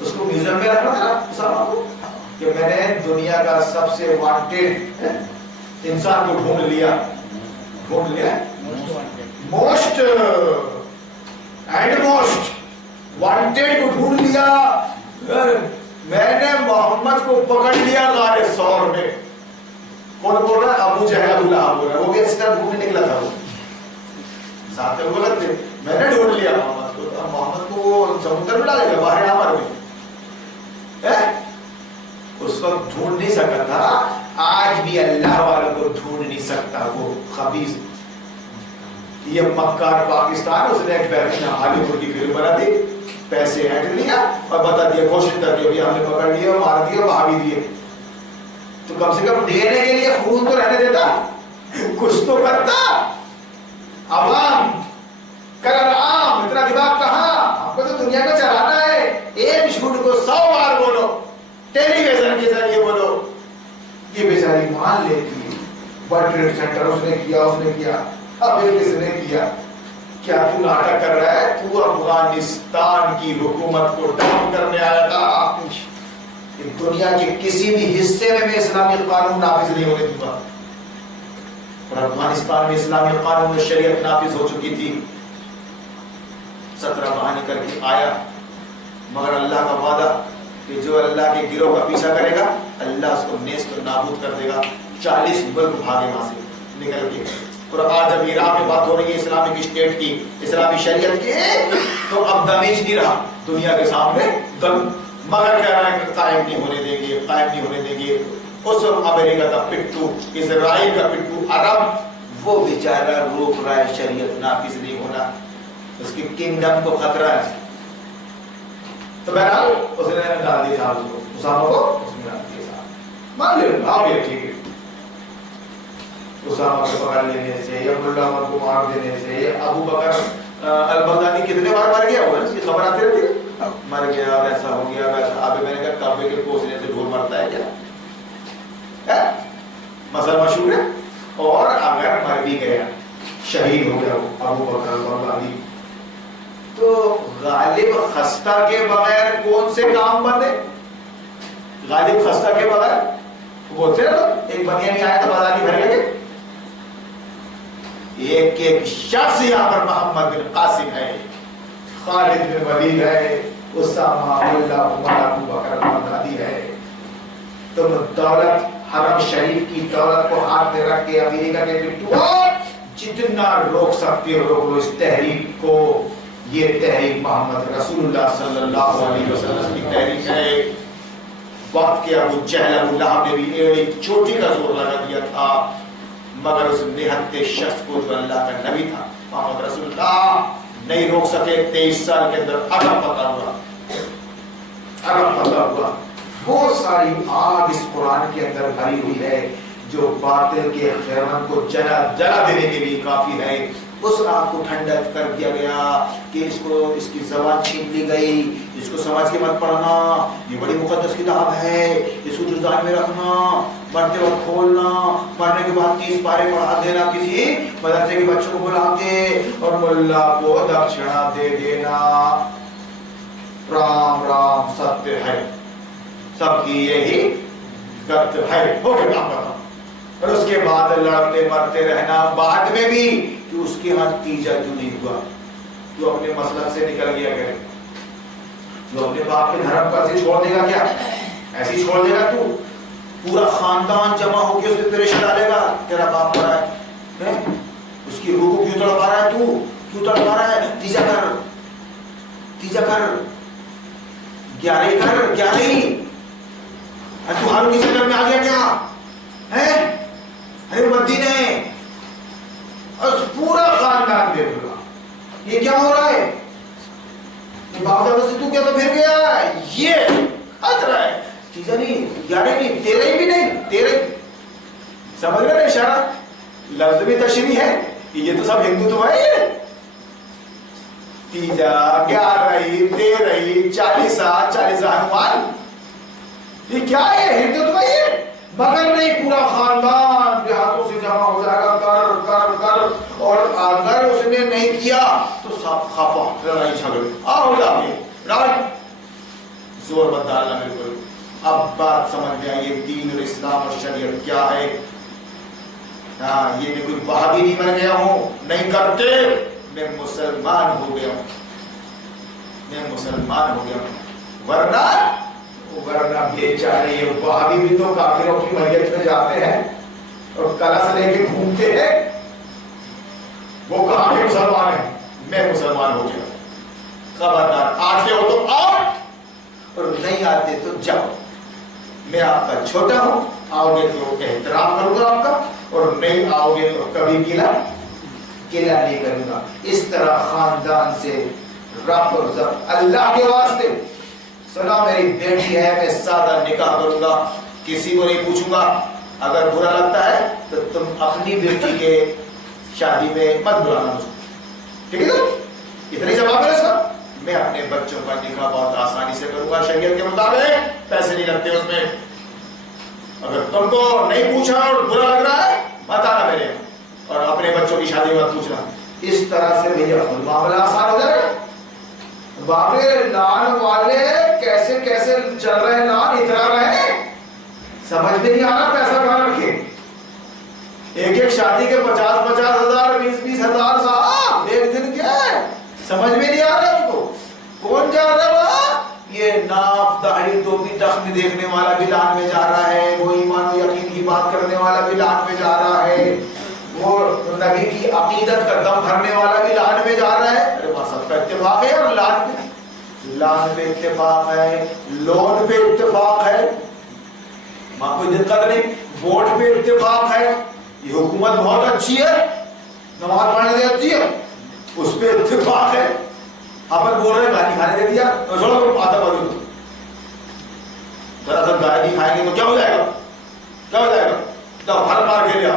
اس کو میوزیم میں رکھنا تھا اسامہ کو، کہ میں نے دنیا کا سب سے وانٹیڈ انسان کو ڈھونڈ لیا، موسٹ اینڈ موسٹ وانٹیڈ کو ڈھونڈ لیا۔ میں نے محمد کو پکڑ لیا غار ثور میں۔ کون بول رہا ہے؟ ابو جہل ابو لہب بول رہا ہے، وہ بھی اس طرح ڈھونڈنے نکلا تھا، وہ ساتھ میں غلط تھے۔ میں نے ڈھونڈ لیا محمد کو، اب محمد کو وہ سمندر میں ڈالے گا، باہر عمر میں اس وقت ڈھونڈ نہیں سکتا تھا، آج بھی اللہ والوں کو ڈھونڈ نہیں سکتا وہ خبیث۔ یہ مکار پاکستان، اس نے ایک بہترین ہالی ووڈ کی فلم بنا دی، پیسے ہینڈ لیا اور بتا دیا، کوشش کر کے بھی ہم نے پکڑ لیا، مار دیا، بہا بھی دیے۔ تو کم سے کم ڈی این اے کے لیے خون تو رہنے دیتا، کچھ تو کرتا۔ عوام کرام اتنا دماغ کہاں؟ آپ کو تو دنیا کو چلانا ہے، ایک جھوٹ کو 100 بار بولو، ٹیلی ویژن کے ذریعے بولو۔ یہ بیچاری مان لیتی ہے، ورلڈ ٹریڈ سینٹر اس نے کیا، اب یہ کس نے کیا؟ کیا تو ناٹک کر رہا ہے؟ تو افغانستان کی حکومت کو ڈاؤن کرنے آیا تھا۔ دنیا کے کسی بھی حصے میں اسلامی قانون نافذ نہیں ہونے دوں گا، اور افغانستان میں اسلامی قانون میں شریعت نافذ ہو چکی تھی۔ 17 بہانے کر کے آیا، مگر اللہ کا وعدہ کہ جو اللہ کے گروہ کا پیچھا کرے گا اللہ اس کو نیست و نابود کر دے گا۔ 40 ملک بھاگے وہاں سے نکل کے، اور آج جب عراق میں بات ہو رہی ہے اسلامک اسٹیٹ کی، اسلامی شریعت کی، تو اب دمیج نہیں رہا دنیا کے سامنے دم، مگر کہہ رہا ہے کہ قائم نہیں ہونے دیں گے۔ اس امریکہ کا پٹھو، اسرائیل کا پٹھو، عرب، وہ بیچارہ روک رہا ہے شریعت نافذ نہیں ہونا، اس کی کنگڈم کو خطرہ ہے۔ تو بہرحال اس نے ڈال دیا صاحب کو، اسامہ کو اس میں ڈال دیا صاحب، مان لے آپ یہ ٹھیک ہے۔ اسامہ کو پکڑ لینے سے یا ملا عمر کو مار دینے سے، یا ابو بکر البغدادی کتنے بار مر گیا ہوگا، اس کی خبر آتی رہتی ہے، مر گیا، ویسا ہو گیا، ویسا۔ اب میں نے کہا کعبے کے کوسنے سے ڈھول مرتا ہے کیا؟ مسئلہ مشہور ہے۔ اور اگر مر بھی گیا، شہید ہو گیا وہ ابو بکر البغدادی، تو غالب خستہ کے بغیر کون سے کام بندے؟ غالب خستہ کے بغیر بولتے نا، ایک بنیا نہیں آیا تو بازاری بھر گئے۔ ایک شخص یہاں پر محمد بن قاسم ہے، خالد بن ولید ہے، اسامہ، اللہ عمر، ابو بکر البغدادی ہے۔ تم دولت، حرم شریف کی دولت کو ہاتھ میں رکھ کے امریکہ کے پٹھو جتنا روک سکتے ہو روک لو اس تحریک کو. یہ تحریک محمد رسول اللہ صلی اللہ علیہ وسلم کی تحریک ہے. وقت کے ابو جہل ابو لہب نے بھی ایڑی چوٹی کا زور لگا دیا تھا، مگر اس نہتے شخص کو جو اللہ کا نبی تھا محمد رسول اللہ نہیں روک سکے. 23 سال کے اندر عرب فتح ہوا، عرب فتح ہوا. وہ ساری آگ اس قرآن کے اندر بھری ہوئی ہے جو باطل کے خیران کو جلا دینے کے لیے کافی ہے. اس آگ کو ٹھنڈا کر دیا گیا کہ اس کی زبان چھین لی گئی، اس کو سمجھ کے مت پڑھنا، یہ بڑی مقدس کتاب ہے، اس کو جزان میں رکھنا، مرتے وقت کھولنا، مرنے کے بعد 30 پارے پڑھا دینا کسی مدرسے کے بچوں کو بلا کے اور ملا کو دکشنا دے دینا. رام رام ستیہ ہے، سب کی یہی کرتویہ ہے. ہو گیا کام ختم. اور اس کے بعد لڑتے مرتے رہنا بعد میں بھی کہ اس کے ہاتھ تیجا جو نہیں ہوا، جو اپنے مسلک سے نکل گیا کرے، جو اپنے باپ کے دھرم پر سے چھوڑ دے گا. کیا ایسی چھوڑ دے گا؟ تو پورا خاندان جمع ہو کے اس پہ پیش ڈالے گا تیرا باپ پڑا ہے، اس کی روح کو کیوں تڑپا رہا ہے؟ تو کیوں تڑپا رہا ہے؟ تیجا کر، تیجا کر، 11 کر، 11. تو ہارون کی شکل میں آ گیا کیا ہے؟ ارے مدین ہے اور پورا خاندان دیکھ رہا. یہ کیا ہو رہا ہے؟ یہ باپ دادا سے تو کیا تو پھر گیا، یہ ہنس رہا ہے. چیزیں نہیں، 11 نہیں، 13 بھی نہیں، 13. سمجھ رہے اشارہ؟ لفظ بھی تشریح ہے. یہ تو سب ہندو تو ہے. یہ تیجا، 11، 13، 40 ہنومان، یہ کیا ہے؟ ہندو تو ہے. مگر نہیں، پورا خاندان دیہاتوں سے جمع ہو جائے گا کر کر کر. اور اگر اس نے نہیں کیا تو سب خفا، لڑائی جھگڑے ہو جاتے. راج زور مت ڈالنا میرے کو. اب بات سمجھ میں آئی دین اور اسلام اور شریعت کیا ہے. ہاں، یہ میں کوئی وہابی نہیں بن گیا ہوں، نہیں کرتے. میں مسلمان ہو گیا ہوں، میں مسلمان ہو گیا ہوں. ورنہ بیچارے یہ وہابی بھی تو کافروں کی میت میں جاتے ہیں اور کلش لے کے گھومتے ہیں. وہ کہاں کے مسلمان ہیں؟ میں مسلمان ہو گیا. خبردار، آتے ہو تو آؤ اور نہیں آتے تو جاؤ. میں آپ کا چھوٹا ہوں، آؤ گے تو احترام کروں گا آپ کا، اور نہیں آؤ گے تو کبھی گلا نہیں کروں گا. اس طرح خاندان سے رب اور ضبط اللہ کے واسطے. سنا، میری بیٹی ہے، میں سادہ نکاح کروں گا، کسی کو نہیں پوچھوں گا. اگر برا لگتا ہے تو تم اپنی بیٹی کے شادی میں مت بلانا مجھے، ٹھیک ہے؟ اتنی جواب ہے اس کا. میں اپنے بچوں کا نکاح بہت آسانی سے کروں گا شریعت کے مطابق، پیسے نہیں لگتے اس میں. اگر تم کو نہیں پوچھا اور برا لگ رہا ہے مت آنا میرے، اور اپنے بچوں کی شادی مت پوچھنا. اس طرح سے بھیا معاملہ آسان ہو جائے گا. بابے لان والے کیسے کیسے چل رہے ہیں، لان اترا رہے ہیں، سمجھ میں نہیں آ رہا. پیسہ کہاں رکھے؟ ایک شادی کے 50,000 20,000 ہزار صاحب ایک دن کیا ہے، سمجھ میں نہیں آ رہا. ان کو کون جا رہا ہے؟ یہ ناف داڑھی ٹوپی ٹخن دیکھنے والا بھی لان میں جا رہا ہے، وہ ایمان و یقین کی بات کرنے والا بھی لان میں جا رہا ہے، وہ نبی کی عقیدت کا دم بھرنے والا بھی لان میں جا رہا ہے. ارے وہاں سب کا اتفاق ہے، اور لان پہ اتفاق ہے، لون پہ اتفاق ہے، وہاں کوئی دقت نہیں. ووٹ پہ اتفاق ہے، یہ حکومت بہت اچھی ہے، نماز پڑھنے دیتی ہے، اس پہ اتفاق ہے. اپن بول رہے ہیں گالی کھانے دے دیا تو چھوڑو آتا بازو، ذرا سا گائے نہیں کھائیں گے تو کیا ہو جائے گا؟ کیا ہو جائے گا؟ تو ہر مار کے لیا.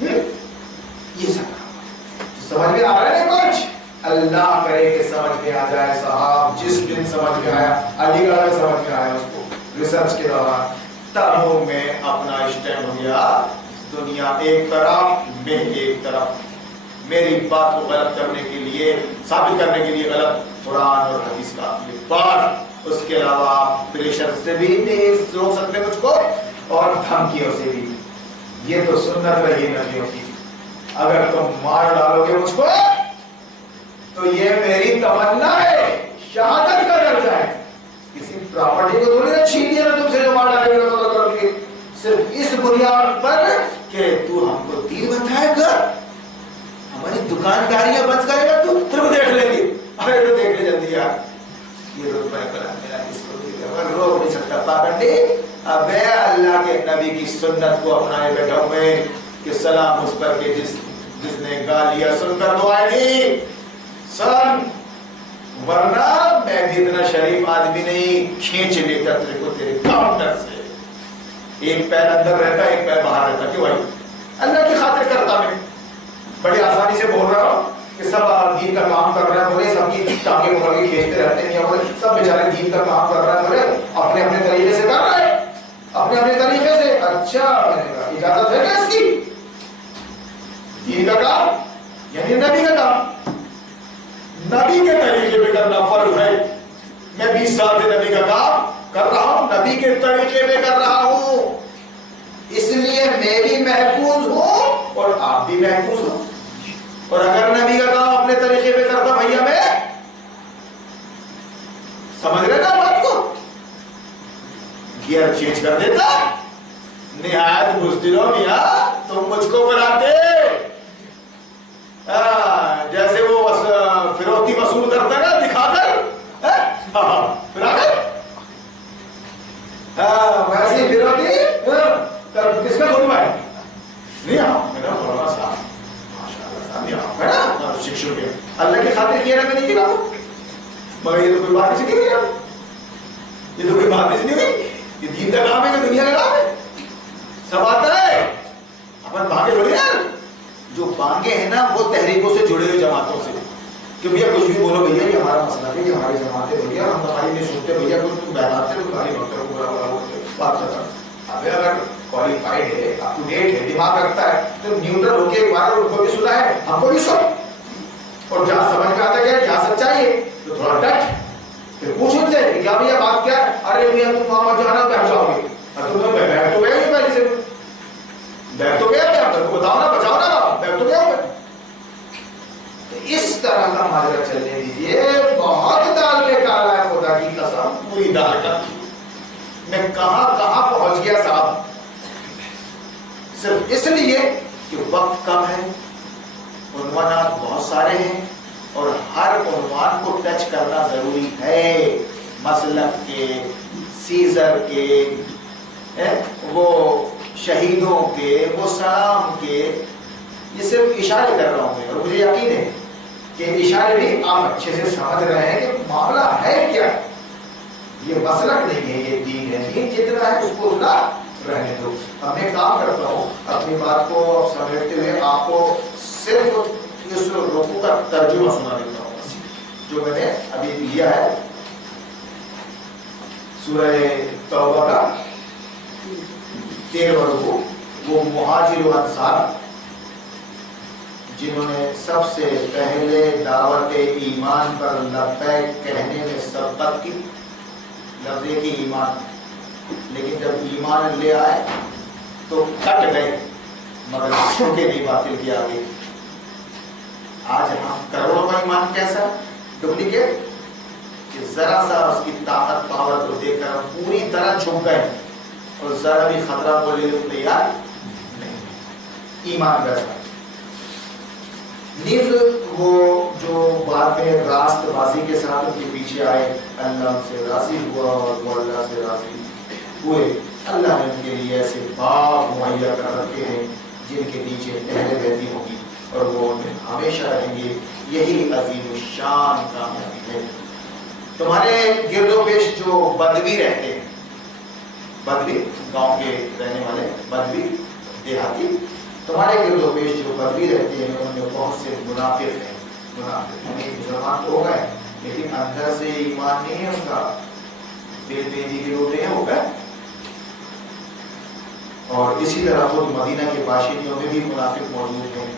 یہ سب سمجھ میں آ رہا ہے کچھ؟ اللہ کرے کہ سمجھ میں آ جائے صاحب. جس دن سمجھ میں آیا، علی گڑھ میں سمجھ میں آیا اس کو ریسرچ کے دوران، تب میں اپنا اسٹینڈ ہو گیا. دنیا ایک طرف، میں ایک طرف. میری بات کو غلط کرنے کے لیے، ثابت کرنے کے لیے غلط قرآن اور حدیث کافی ہے. بات اس کے علاوہ پریشر سے بھی نہیں روک سکتے مجھ کو، اور دھمکیوں سے بھی. یہ تو سنت رہی نبیوں کی. اگر تم مار ڈالو گے مجھ کو تو یہ میری تمنا ہے، شہادت کا درجہ ہے. کسی پراپرٹی کو تھوڑی نہ چھین لیا تم سے جو مار ڈالے گا تو کرو گے، صرف اس بنیاد پر کہ تو ہم کو دین بتائے گا. دکانداریاں بند کرے گا تو تیرے کو دیکھ لیں گے. ارے تو دیکھ لے جلدی یار, یہ رتبہ بلند میرا اس کو روک نہیں سکتا پابندی. ابے اللہ کے نبی کی سنت کو اپنائے بیٹھا ہوں میں کہ سلام اس پر کہ جس نے گا لیا سن کر تو آئے نہیں سن, ورنہ میں بھی اتنا شریف آدمی نہیں, کھینچ لیتا تیرے کو تیرے کاؤنٹر سے. ایک پیر اندر رہتا ایک پیر باہر رہتا. کیوں بھائی؟ اللہ کی خاطر کرتا. میں بڑی آسانی سے بول رہا ہوں کہ سب دین کا کام کر رہے ہیں, بولے سب کی ٹانگیں پکڑ کے کھینچتے رہتے ہیں, بولے سب بیچارے دین کا کام کر رہے ہیں, بولے اپنے اپنے طریقے سے کر رہے ہیں, اپنے اپنے طریقے سے. اچھا میں نے کہا اجازت ہے کیا اس کی؟ دین کا کام یعنی نبی کا کام, نبی کے طریقے پہ کرنا فرض ہے. میں 20 سال سے نبی کا کام کر رہا ہوں, نبی کے طریقے پہ کر رہا ہوں, اس لیے میں بھی محفوظ ہوں اور آپ بھی محفوظ ہوں. اور اگر نبی کا کام اپنے طریقے پہ کرتا بھیا میں, سمجھ رہے نا بات کو, گیئر چینج کر دیتا. نہایت بزدل ہو میاں تم مجھ کو بلاتے, جیسے وہ فروختی وصول کرتا نا دکھا کر ویسے فروختی کس کا خطبہ ہے؟ نہیں میرا مولانا صاحب اللہ کی خاطر کیا نا میں نہیں کیا, مگر یہ تو کوئی بات نہیں ہوئی, یہ تو کوئی بات نہیں ہوئی. یہ دین کا کام ہے کہ دنیا کا کام ہے؟ سب آتا ہے. اپن بھاگے تھوڑی نا, جو بانگے ہیں نا وہ تحریکوں سے جڑے ہوئے جماعتوں سے, کہ بھیا کچھ بھی بولو بھیا یہ ہمارا مسئلہ ہے, یہ ہماری جماعت ہے بھیا, ہم تمہاری نہیں سنتے بھیا, کچھ تم بیانات سے تمہاری بات کرتا. ابھی اگر کوالیفائڈ ہے, اپ ٹو ڈیٹ ہے, دماغ رکھتا ہے, تو نیوٹرل ہو کے ایک بار ان کو بھی سنا ہے, ہم کو بھی سن, اور جہاں سمجھ میں آتا ہے کیا سچائی ہے تو تھوڑا ڈٹ پھر پوچھ ان سے کہ کیا بھیا بات کیا ہے. ارے بھیا تم محمد جانا بیٹھ جاؤ گے, بیٹھ تو گیا پہلے سے, بیٹھ تو گیا, کو بتاؤ نا, بچاؤ نا, بیٹھ تو گیا. اس طرح کا ماجرا چلنے دیجیے. بہت دال میں کالا ہے خدا کی قسم, پوری دال کا. میں کہاں کہاں پہنچ گیا صاحب, صرف اس لیے کہ وقت کم ہے, عنوانات بہت سارے ہیں, اور ہر عنوان کو ٹچ کرنا ضروری ہے. مسلک کے, سیزر کے, وہ شہیدوں کے, وہ سلام کے, یہ صرف اشارے کر رہا ہوں میں, اور مجھے یقین ہے کہ اشارے بھی آپ اچھے سے سمجھ رہے ہیں کہ معاملہ ہے کیا. یہ مسلک نہیں ہے, یہ دین ہے. دین جتنا ہے اس کو اتنا رہنے دو. اب میں کام کرتا ہوں اپنی بات کو سمجھتے ہوئے آپ کو صرف اس رکوع کا ترجمہ سنا دیتا ہوں جو میں نے ابھی لیا ہے سورہ توبہ کا 13واں رکوع. وہ مہاجر و انصار جنہوں نے سب سے پہلے دعوت ایمان پر لبیک کہنے میں سبقت کی, لفظ کی ایمان, لیکن جب ایمان لے آئے تو کٹ گئے, مگر چھوٹے نہیں باطل کے آگے. آج ہم کروڑوں کا ایمان کیسا ڈپلیکیٹ, کہ ذرا سا اس کی طاقت پاور کو دیکھ کر پوری طرح جھک گئے, اور ذرا بھی خطرہ بولے تو تیار نہیں. ایمان ویسا نیز وہ جو بعد میں راست بازی کے ساتھ ان کے پیچھے آئے, اللہ سے راضی ہوا اور وہ اللہ سے راضی ہوئے. اللہ نے ان کے لیے ایسے باغ مہیا کر رکھے ہیں جن کے نیچے نہریں بہتی ہوں گی, اور وہ ان میں ہمیشہ رہیں گے. یہی عظیم الشان کامیابی ہے. تمہارے گرد و پیش جو بدوی رہتے ہیں, بدوی گاؤں کے رہنے والے, بدوی دیہاتی, تمہارے گرد و پیش جو بدوی رہتے ہیں ان میں بہت سے منافق ہیں. منافق مسلمان تو ہو گئے لیکن اندر سے ایمان نہیں ہے ان کا, دل میں دیگر ہوتے ہیں ہو گئے. اور اسی طرح خود مدینہ کے باشندوں میں بھی منافق موجود ہیں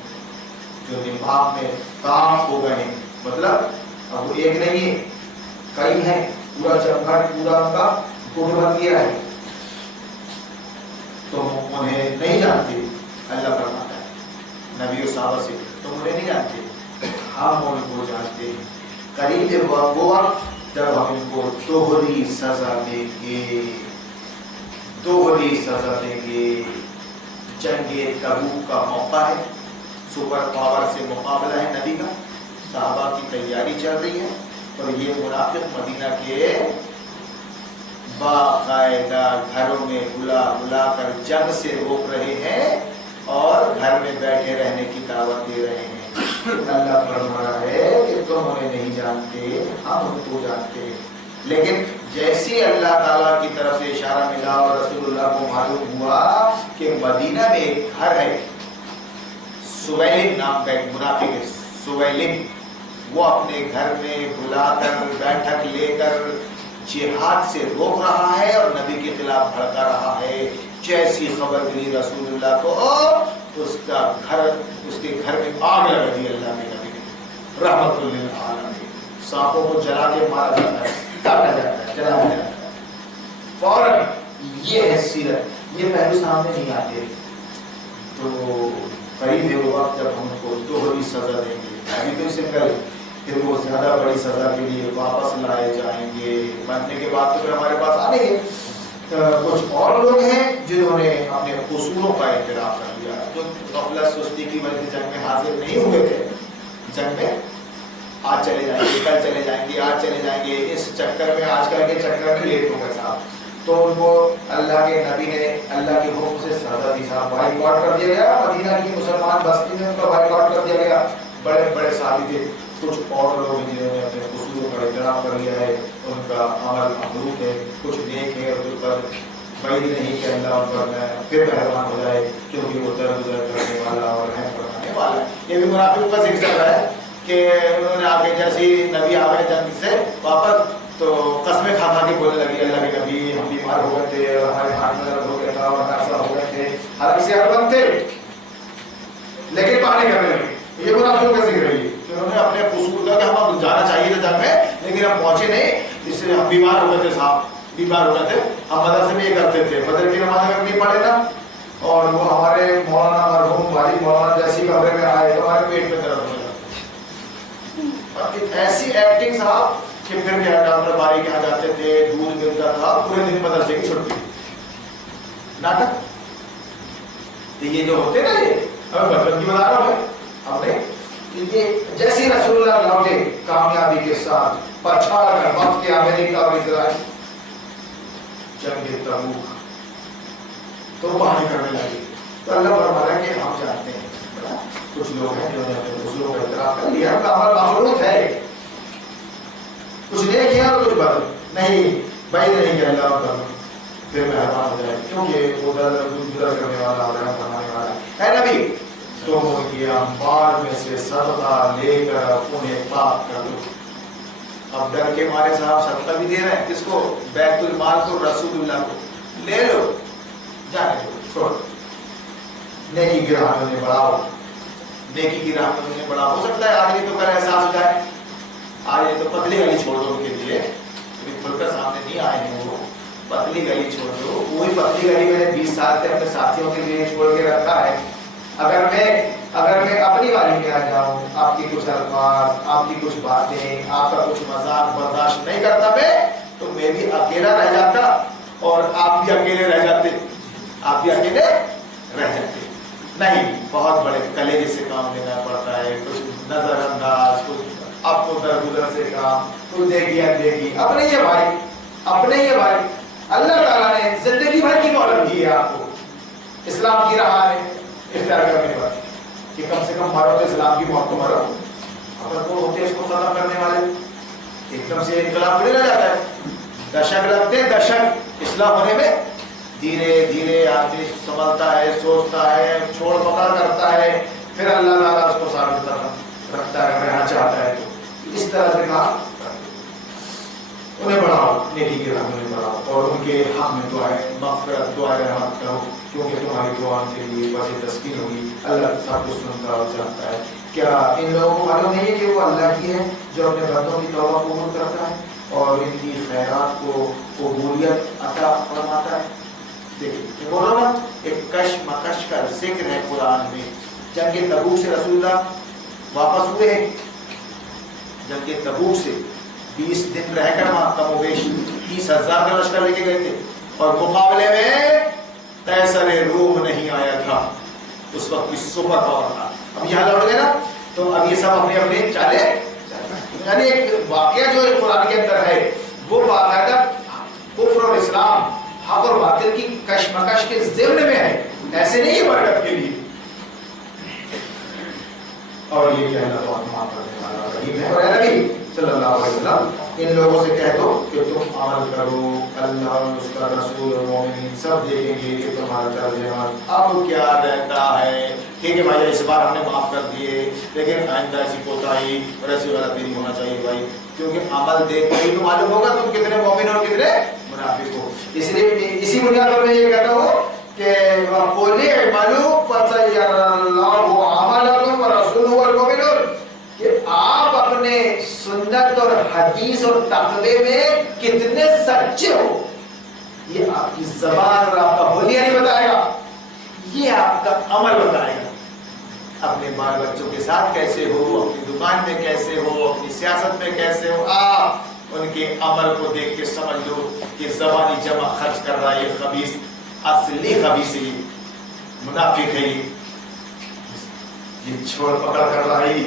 جو نفاق میں کام ہو گئے ہیں. مطلب اب وہ ایک نہیں ہے, کئی ہیں, پورا چمگھٹ پورا ان کا گٹ بن گیا ہے. تم انہیں نہیں جانتے, اللہ فرماتا ہے نبی و صحابہ سے, تم انہیں نہیں جانتے, ہم ان کو جانتے ہیں. قریب وہ وقت جب ہم ان کو دوہری سزا دیں گے, دوہری سزا دیں گے. جنگ تبوک کا موقع ہے, سپر پاور سے مقابلہ ہے نبی کا، صحابہ کی تیاری چل رہی ہے، اور یہ منافق مدینہ کے باقاعدہ گھروں میں بلا بلا کر جنگ سے روک رہے ہیں اور گھر میں بیٹھے رہنے کی دعوت دے رہے ہیں۔ اللہ فرما رہا ہے کہ تم انہیں نہیں جانتے، ہم ان کو جانتے ہیں۔ لیکن جیسے اللہ تعالیٰ کی طرف سے اشارہ ملا اور رسول اللہ کو معلوم ہوا کہ مدینہ میں ایک گھر ہے، سویلم نام کا ایک منافق ہے، سویلم، وہ اپنے گھر میں بلا کر بیٹھک لے کر جہاد سے روک رہا ہے اور نبی کے خلاف بھڑکا رہا ہے، جیسی خبر ملی رسول اللہ کو اس کے گھر میں آگ لگا دی اللہ کے نبی نے، رحمت للعالمین۔ سانپوں کو جلا کے مارا جاتا ہے، کاٹا جاتا ہے، جلایا جاتا ہے فوراً۔ یہ ہے سیرت، یہ پہلو سامنے نہیں آتے، تو قریب ہے وہ وقت جب ہم کو دوہری سزا دیں گے۔ ابھی تو اسے پہلے پھر وہ زیادہ بڑی سزا کے لیے واپس لائے جائیں گے، مرنے کے بعد تو پھر ہمارے پاس آنے گے۔ کچھ اور لوگ ہیں جنہوں نے اپنے قصوروں کا اعتراف کر لیا، جو غفلت سستی کی وجہ سے جنگ میں حاضر نہیں ہوئے تھے، جنگ میں آج چلے جائیں گے، کل چلے جائیں گے، آج چلے جائیں گے، اس چکر میں آج کل کے چکر میں لیٹ ہو گئے صاحب، تو ان کو اللہ کے نبی نے اللہ کے حکم سے سزا دی صاحب، بھائی کاٹ کر دیا گیا، مدینہ کی مسلمان بستی میں ان کا بھائی کاٹ کر دیا گیا، بڑے بڑے صحابی تھے۔ کچھ اور لوگ جنہوں نے اپنے قصوروں کا اعتراف کر لیا ہے، ان کا عمل مبروک ہے، کچھ نیک ہے اور کچھ پر بعید نہیں کہ اللہ ان پر پھر مہربان ہو جائے، کیونکہ وہ درگزر کرنے والا اور رحم فرمانے والا ہے۔ یہ بھی منافقوں کا ذکر چل رہا ہے کہ انہوں نے آگے جیسے نبی آ گئے جنگ سے واپس تو قسمیں کھا کھا کے بولنے لگی، اللہ کے نبی ہم بیمار ہو گئے تھے اور ہمارے ہاتھ میں درد ہو گیا تھا اور ایسا ہو گئے تھے، حالانکہ صحت مند تھے لیکن بہانے کرنے لگے۔ یہ منافقوں کا ذکر ہے کہ انہوں نے اپنے قصور کا کہ ہم جانا چاہیے تھا جنگ میں لیکن ہم پہنچے نہیں، اس لیے ہم بیمار ہو گئے تھے صاحب، بیمار ہو گئے تھے، ہم مدرسے میں یہ کرتے تھے، فجر کی نماز اگر نہیں پڑھے نا اور وہ ہمارے مولانا مرحوم والد مولانا جیسی کمرے میں آئے تو ہمارے پیٹ میں درد ہو جاتا، ایسی ایکٹنگ صاحب کہ پھر کیا ڈاکٹر باری کے یہاں جاتے تھے، دودھ ملتا تھا، پورے دن مدرسے کی چھٹی، ناٹک۔ تو یہ جو ہوتے نا، یہ ہمیں بچپن کی بتا رہا ہوں ہم نے، یہ جیسے رسول اللہ لوٹے کامیابی کے ساتھ پچھاڑ کر وقت کے امریکہ اور اسرائیل جنگ تبوک تو بہانے کرنے لگے، تو اللہ فرما رہا ہے کہ ہم جانتے ہیں کچھ لوگ ہیں جو نے اپنے رسولوں کا اعتراف کر لیا، کا عمل مفروض ہے، کچھ نیک کیا اور کچھ بد نہیں، بعید نہیں کہ اللہ پر پھر مہربان ہو جائے، کیونکہ وہ درگزر کرنے والا اور رحم فرمانے والا ہے۔ نبی تم ان کے انبار میں سے صدقہ لے کر انہیں پاک کر دو۔ اب ڈر کے مارے صاحب صدقہ بھی دے رہے ہیں، کس کو؟ بیت المال کو، رسول اللہ کو، لے لو، جانے دو، چھوڑ، نیکی کی راہ میں انہیں بڑھاؤ، نیکی کی راہ میں انہیں بڑھاؤ۔ ہو سکتا ہے آج یہ تو کل احساس ہو جائے، آج یہ تو پتلی گلی چھوڑ دو ان کے لیے، کھل کر سامنے نہیں آئے ہیں، وہ پتلی گلی چھوڑ دو، وہی پتلی گلی میں نے 20 سال سے اپنے ساتھیوں کے لیے چھوڑ کے رکھا ہے۔ اگر میں اپنی والی میں آ جاؤں، آپ کی کچھ الفاظ، آپ کی کچھ باتیں، آپ کا کچھ مذاق برداشت نہیں کرتا میں، تو میں بھی اکیلا رہ جاتا اور آپ بھی اکیلے رہ جاتے، آپ بھی اکیلے رہ جاتے۔ نہیں، بہت بڑے کلیجے سے کام لینا پڑتا ہے، کچھ نظر انداز، کچھ اب کو درگزر سے کام، کچھ دیکھی اپنے یہ بھائی اللہ تعالیٰ نے زندگی بھر کی مہلت دی ہے آپ کو اسلام کی راہ میں اختیار کرنے پر، کہ کم سے کم مرو تو اسلام کی موت کو مرو۔ اگر کوئی ہوتے اس کو ختم کرنے والے، ایک دم سے انقلاب نہیں رہ جاتا ہے، دشک لگتے، دشک اصلاح ہونے میں دھیرے دھیرے آدمی سنبھلتا ہے، سوچتا ہے، چھوڑ پکڑ کرتا ہے، پھر اللہ تعالیٰ اس کو ثابت رکھتا ہے، رہنا چاہتا ہے تو اس طرح سے کہا انہیں بڑھاؤ، نیکی کی راہ میں انہیں بڑھاؤ، اور ان کے حق میں دعائیں مغفرت، دعائیں رحمت کرو، کیونکہ تمہاری دعا کے لیے وجہ تسکین ہوگی، اللہ سب کچھ سنتا اور جانتا ہے۔ کیا ان لوگوں کو معلوم نہیں ہے کہ وہ اللہ کی ہے جو اپنے بندوں کی توبہ قبول کرتا ہے اور ان کی خیرات کو قبولیت عطا فرماتا ہے؟ دیکھیں بولو نا، ایک کش مکش کا ذکر ہے قرآن میں۔ جنگ تبوک سے رسول اللہ واپس ہوئے ہیں، جنگ تبوک سے 20 دن رہ کر وہاں کم و بیش 30,000 کا لشکر لے کے گئے تھے، اور مقابلے میں قیصر روم نہیں آیا تھا، اس وقت کی سپر پاور تھا، اب یہاں لوٹ گئے نا، تو اب یہ سب اپنے اپنے چالے، یعنی ایک واقعہ جو قرآن کے اندر ہے وہ باقاعدہ کفر اور اسلام، حق اور باطل کی کشمکش کے ضمن میں ہے، ایسے نہیں ہے برکت کے لیے. اور یہ کہ اللہ تعالیٰ معاف کرنے والا رحیم ہے. اور اے نبی صلی اللہ علیہ وسلم ان لوگوں سے کہہ دو کہ تم عمل کرو، اللہ اور اس کا رسول اور مومنین سب دیکھیں گے کہ تمہارا طرز عمل اب کیا رہتا ہے. ٹھیک ہے بھائی، اس بار ہم نے معاف کر دیے، لیکن آئندہ ایسی کوتاہی اور ایسی غلطی نہیں ہونا چاہیے بھائی، کیونکہ عمل دیکھ کے ہی تو معلوم ہوگا تم کتنے مومن اور کتنے منافق ہو. اس لیے اسی بنیاد پر میں یہ کہتا ہوں کہ وَقُلِ اعْمَلُوا فَسَيَرَى اللَّهُ عَمَلَكُمْ وَرَسُولُهُ وَالْمُؤْمِنُونَ، کہ آپ اپنے سنت اور حدیث اور تقوی میں کتنے سچے ہو، یہ آپ کی زبان اور آپ کا حلیہ نہیں بتائے گا، یہ آپ کا عمل بتائے گا. اپنے بال بچوں کے ساتھ کیسے ہو، اپنی دکان میں کیسے ہو، اپنی سیاست میں کیسے ہو، آپ ان کے عمل کو دیکھ کے سمجھ لو کہ زبانی جمع خرچ کر رہا ہے یہ خبیث، اصلی خبیث ہے، منافق ہے، یہ چھوڑ پکڑ کر رہا ہے.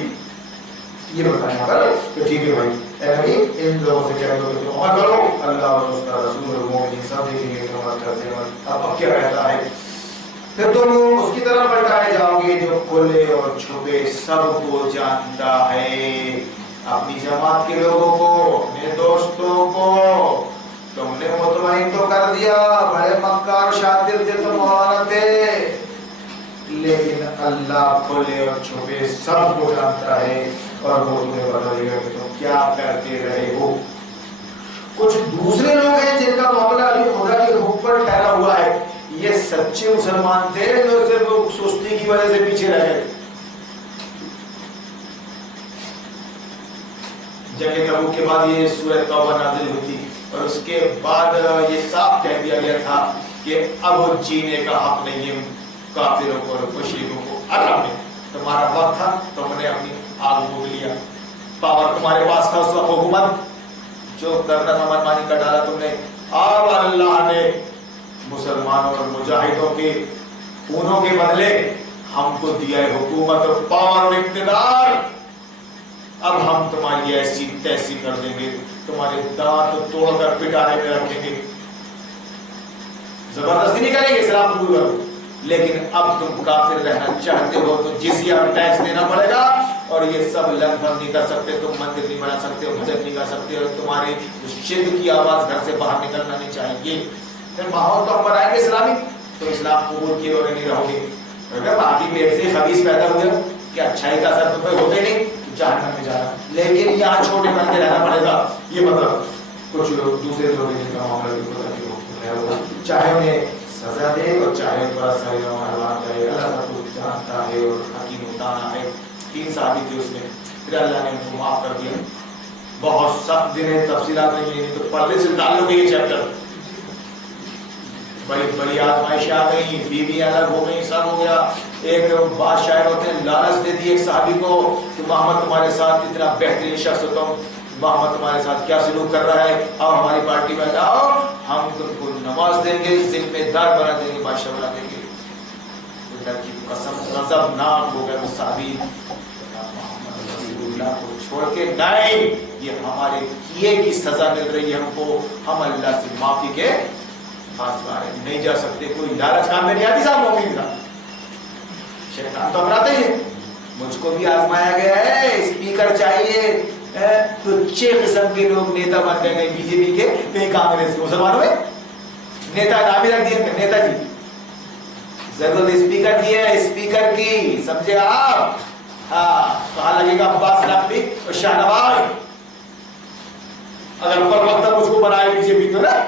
یہ بتایا پر تو ٹھیک ہے بھائی، اے نبی ان لوگوں سے کہہ دو کہ تم عمل کرو، اللہ اور اس کا رسول اور مومنین سب دیکھیں گے تمہارا طرز عمل اب کیا رہتا ہے. پھر تم اس کی طرح پلٹائے جاؤ گے جو کھلے اور چھپے سب کو جانتا ہے. اپنی جماعت کے لوگوں کو، اپنے دوستوں کو تم نے مطمئن تو کر دیا، بڑے مکار شاطر تھے تم، مولانا تھے، لیکن اللہ کھلے اور چھپے سب کو جانتا ہے اور وہ تمہیں بتا دے گا کہ تم کیا کرتے رہے ہو. کچھ دوسرے لوگ ہیں جن کا معاملہ ابھی خدا کے حکم پر ٹھہرا ہوا ہے، یہ سچے مسلمان تھے جو صرف سستی کی وجہ سے پیچھے رہ گئے. جنگ تبوک کے بعد یہ سورہ توبہ نازل ہوئی تھی اور اس کے بعد یہ صاف کہہ دیا گیا تھا کہ اب جینے کا حق نہیں ہے کافروں کو اور مشرکوں کو. عرب میں تمہارا وقت تھا، تم نے اپنی آگ بھوگ لیا، پاور تمہارے پاس تھا اس وقت، حکومت جو کرنا تھا منمانی کر ڈالا تم نے. اب اللہ نے مسلمانوں اور مجاہدوں کے خونوں کے بدلے ہم کو دیا ہے حکومت اور پاور اور اقتدار. اب ہم تمہاری ایسی تیسی کر دیں گے، تمہارے دانت توڑ کر پٹانے میں رکھیں گے، زبردستی نہیں کریں گے، اسلام قبول کرو. لیکن اب تم کافر رہنا چاہتے ہو تو جزیہ اور ٹیکس دینا پڑے گا، اور یہ سب لنگ بھنگ نہیں کر سکتے، تم مندر نہیں بنا سکتے، مسجد نہیں کر سکتے، اور تمہاری شرک کی آواز گھر سے باہر نکلنا نہیں چاہیے. پھر ماحول تو ہم بنائیں گے اسلامی، تو اسلام قبول کیے اور نہیں رہو گے. اگر باقی پیٹ سے خبیث پیدا ہوئے کہ اچھائی کا اثر تم پہ ہوتے نہیں، جہنم میں جانا، لیکن یہاں چھوٹے بن کے رہنا پڑے گا. یہ مطلب کچھ لوگ دوسرے لوگ جن کا معاملہ بھی ہوگا، چاہے انہیں سزا دے اور چاہے ان پر اثر کرے. اللہ سب کچھ جانتا ہے اور حکیم ہوتا ہے. 3 صحابی تھے اس میں، پھر اللہ نے ان کو معاف کر دیا. بہت سخت دن ہے، تفصیلات نہیں ہے تو پردے سے تعلق ہے یہ چیپٹر. بڑی بڑی آزمائشیں آ گئی، بیویاں الگ ہو گئی، سب ہو گیا. ایک بادشاہ ہوتے ہیں لالچ دے دی ایک صحابی کو کہ محمد تمہارے ساتھ اتنا بہترین شخص ہوتا ہوں، محمد تمہارے ساتھ کیا سلوک کر رہا ہے، آؤ ہماری پارٹی میں آؤ، ہم تم کو نواز دیں گے، ذمہ دار بنا دیں گے، بادشاہ بنا دیں گے. اللہ کی قسم غضب ناک ہو گئے وہ صحابی، محمد رسول اللہ کو چھوڑ کے نہیں، یہ ہمارے کیے کی سزا مل رہی ہے ہم کو، ہم اللہ سے معافی کے خاص بارے نہیں جا سکتے. کوئی لالچ کام میں نہیں آتی صاحب، مومن صاحب شیطان تو اپناتے ہیں. مجھ کو بھی آزمایا گیا ہے، اسپیکر چاہیے تو 6 قسم کے لوگ نیتا بن گئے، بی جے پی کے، کہیں کانگریس کے. مسلمانوں میں نیتا نام ہی رکھ دیا نیتا جی. ضرورت اسپیکر کی ہے، اسپیکر کی، سمجھے آپ؟ ہاں، کہاں لگے گا عباس نقوی اور شاہ نواز اگر پر وقت مجھ کو بنائے بی جے پی تو نا.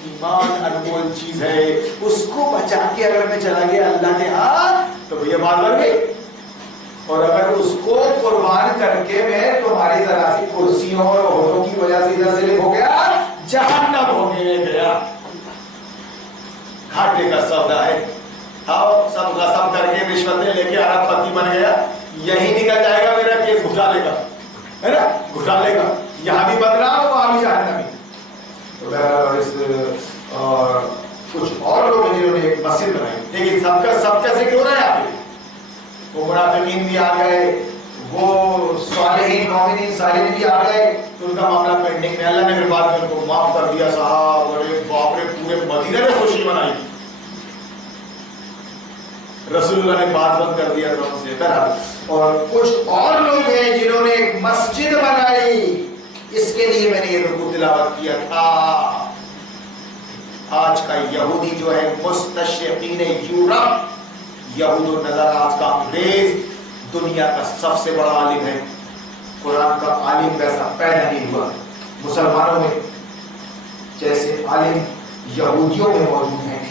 ایمان انمول چیز ہے، اس کو بچا کے اگر میں چلا گیا اللہ کے ہاں تو یہ بات بن گئی. اور اگر اس کو قربان کر کے میں تمہاری ذرا سی کرسیوں اور عہدوں کی وجہ سے ادھر سے ہو گیا، جہنم ہونے گیا. گھاٹے کا سودا ہے. آؤ سب غصب کر کے رشوتیں لے کے ارب پتی بن گیا، یہی نکل جائے گا میرا کیس گھٹالے کا، ہے نا، گھٹالے کا. یہاں بھی بدنام وہاں بھی جہنمی. اور کچھ اور لوگ ہیں جنہوں نے ایک مسجد بنائی، لیکن سب کا ذکر ہو رہا ہے. آپ وہ منافقین بھی آ گئے، وہ صالحین مومنین صالحین بھی آ گئے، تو ان کا معاملہ پینڈنگ میں اللہ نے پھر بعد میں ان کو معاف کر دیا صاحب. ارے باپ رے، پورے مدینے میں خوشی منائی. رسول اللہ نے بات بند کر دیا تو ان سے بہرحال. اور کچھ اور لوگ ہیں جنہوں نے ایک مسجد بنائی، اس کے لیے میں نے یہ رکوع تلاوت کیا تھا. آج کا یہودی جو ہے مستشرقین یورپ، یہود و نظر آج کا انگریز دنیا کا سب سے بڑا عالم ہے. قرآن کا عالم ویسا پیدا نہیں ہوا. مسلمانوں میں جیسے عالم یہودیوں میں موجود ہیں،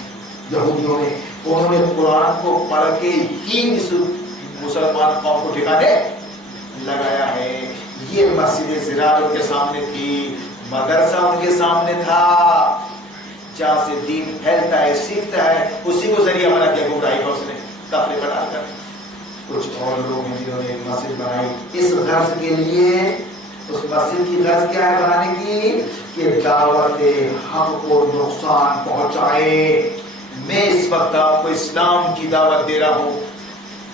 یہودیوں میں انہوں نے قرآن کو پڑھ کے ہی مسلمان قوم کو ٹھکانے لگایا ہے. یہ مسجد زرار ان کے سامنے تھی، مدرسہ ان کے سامنے تھا، جہاں سے دین پھیلتا ہے سیکھتا ہے، اسی کو ذریعہ بنا کیا گمراہی کا اس نے تفریقہ ڈال کر. کچھ اور لوگ ہیں جنہوں نے ایک مسجد بنائی اس غرض کے لیے. اس مسجد کی غرض کیا ہے بنانے کی؟ کہ دعوت حق کو نقصان پہنچائے. میں اس وقت آپ کو اسلام کی دعوت دے رہا ہوں،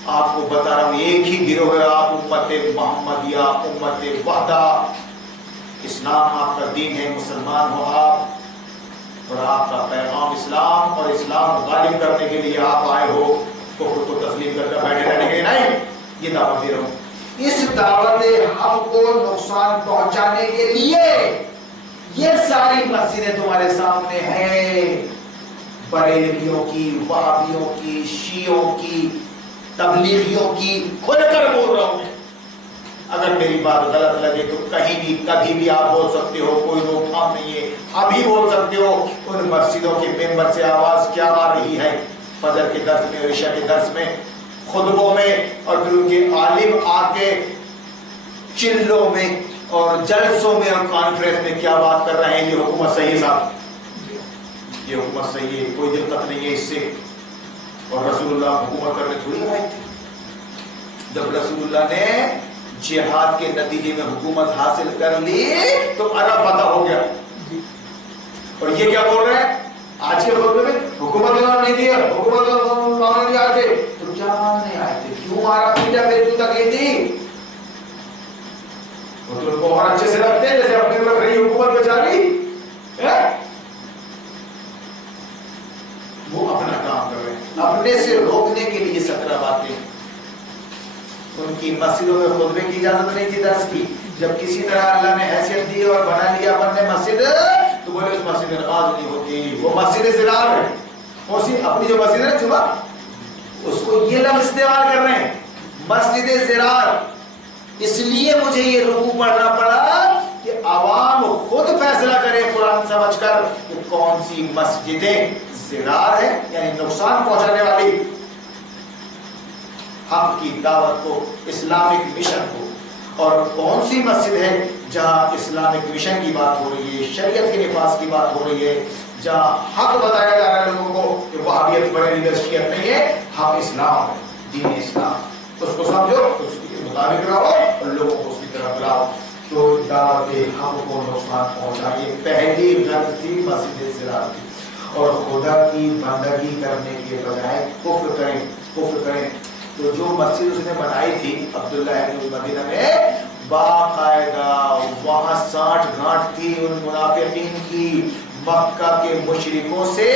آپ کو بتا رہا ہوں ایک ہی گروہ ہے آپ، امت محمدیہ، امت وحدہ. اسلام آپ کا دین ہے، مسلمان ہو آپ، اور آپ کا پیغام اسلام، اور اسلام غالب کرنے کے لیے آپ آئے ہو، کفر کو تسلیم کر کے بیٹھے رہنے کے لیے نہیں. یہ دعوت دے رہا ہوں. اس دعوت حق کو نقصان پہنچانے کے لیے یہ ساری مسجدیں تمہارے سامنے ہیں، بریلویوں کی، وہابیوں کی، شیعوں کی، تبلیغیوں کی. کھل کر بول رہا ہوں میں. اگر میری بات غلط لگے تو کہیں بھی کبھی بھی آپ بول سکتے ہو، کوئی روک تھام نہیں ہے. ابھی بول سکتے ہو. ان مسجدوں کے ممبر سے آواز کیا آ رہی ہے؟ فجر کے درس میں اور عشاء کے درس میں، خطبوں میں، اور پھر ان کے عالم آ کے چلوں میں اور جلسوں میں اور کانفرنس میں کیا بات کر رہے ہیں؟ یہ حکومت صحیح ہے صاحب، یہ حکومت صحیح ہے، کوئی دقت نہیں ہے اس سے. اور رسول اللہ حکومت کرنے تھوڑی آئے تھے. جب رسول اللہ نے جہاد کے نتیجے میں حکومت حاصل کر لی تو عرب فتح ہو گیا. اور یہ کیا بول رہے ہیں آج کے خطبے میں؟ حکومت نہیں دی، حکومت نہیں آئے تھے. تو کیا ماننے آئے تھے؟ کیوں مارا پیٹا پھر تو تکلیف دی؟ وہ تو ان کو اور اچھے سے رکھتے ہیں جیسے اپنے طرف رہی حکومت بیچاری. وہ اپنا کام کر رہے ہیں، اپنے سے روکنے کے لیے 17 باتیں. ان کی مسجدوں میں خطبے کی اجازت نہیں تھی درس کی. جب کسی طرح اللہ نے حیثیت دی اور بنا لیا اپنے مسجد، تو بولے اس مسجد میں نماز نہیں ہوتی. وہ مسجد زرار ہے، اپنی جو مسجد ہے جمعہ، اس کو یہ لفظ استعمال کر رہے ہیں مسجد زرار. اس لیے مجھے یہ رکوع پڑھنا پڑا کہ عوام خود فیصلہ کرے قرآن سمجھ کر کہ کون سی مسجدیں زرار ہے، یعنی نقصان پہنچانے والی حق کی دعوت کو، اسلامک مشن کو، اور کون سی مسجد ہے جہاں اسلامک مشن کی بات ہو رہی ہے، شریعت کے نفاذ کی بات ہو رہی ہے، جہاں حق بتایا جا رہا ہے لوگوں کو کہ وہابیت بڑے شیعت نہیں ہے، حق اسلام ہے، دین اسلام. اس کو سمجھو، اس کے مطابق رہو اور لوگوں کو اس کی طرف لاؤ. تو دعوت حق کو نقصان پہنچائیے پہلی غرض تھی مسجد زرار کی. اور خدا کی بندگی کرنے کے بجائے کفر کریں. تو جو مسجد اس نے بنائی تھی عبداللہ ابن مدینہ میں، باقاعدہ وہاں 60 گھاٹ تھی ان منافقین کی، مکہ کے مشرکوں سے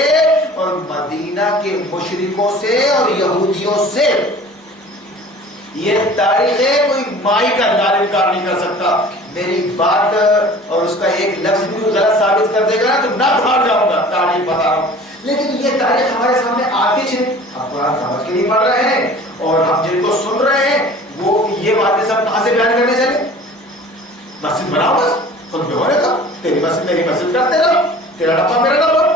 اور مدینہ کے مشرکوں سے اور یہودیوں سے. یہ تاریخ ہے، کوئی مائی کا انکار نہیں کر سکتا. میری بات اور اس کا ایک لفظ بھی غلط ثابت کر دے گا تو نہ بھاگ جاؤں گا، تاریخ بتا رہا ہوں. لیکن یہ تاریخ ہمارے سامنے آتی ہے، ہم قرآن سمجھ کے نہیں پڑھ رہے ہیں، اور ہم جن کو سن رہے ہیں وہ یہ باتیں سب کہاں سے بیان کرنے چلے؟ مسجد بناؤ، بس خود بھی ہونے کا، تیری مسجد میری مسجد کرتے رہو، تیرا ڈبہ میرا ڈبہ.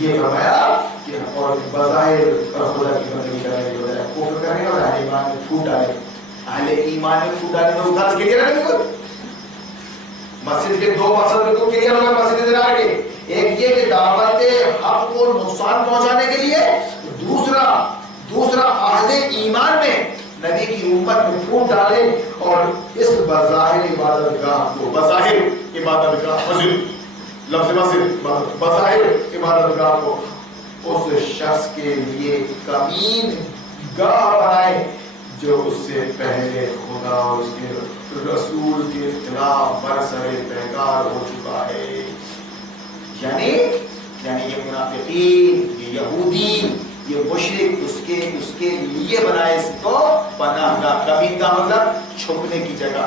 یہ فرمایا کہ اور بظاہر خدا کی بندگی کرنے کے بجائے کفر کریں اور اہل ایمان میں پھوٹ ڈالیں. اہل ایمان میں پھوٹ ڈالیں تو غرض کلیئر ہے. بالکل مسجد کے 2 مقصد بالکل کلیئر ہوگا مسجد زرار کے. ایک یہ کہ دعوت حق کو نقصان پہنچانے کے لیے، دوسرا اہل ایمان میں نبی کی امت میں پھوٹ ڈالے اور اس بظاہر عبادت گاہ کو، بظاہر عبادت گاہ مسجد، لفظ مسجد بظاہر عبادت گاہ کو اس شخص کے لیے کمین گاہ بنائے جو اس سے پہلے خدا اور اس کے رسول کے خلاف برسر پیکار ہو چکا ہے. یعنی یہ منافقین، یہ یہودی، یہ مشرک اس کے لیے بنائے اس کو پناہ گاہ. کمین کا مطلب چھپنے کی جگہ،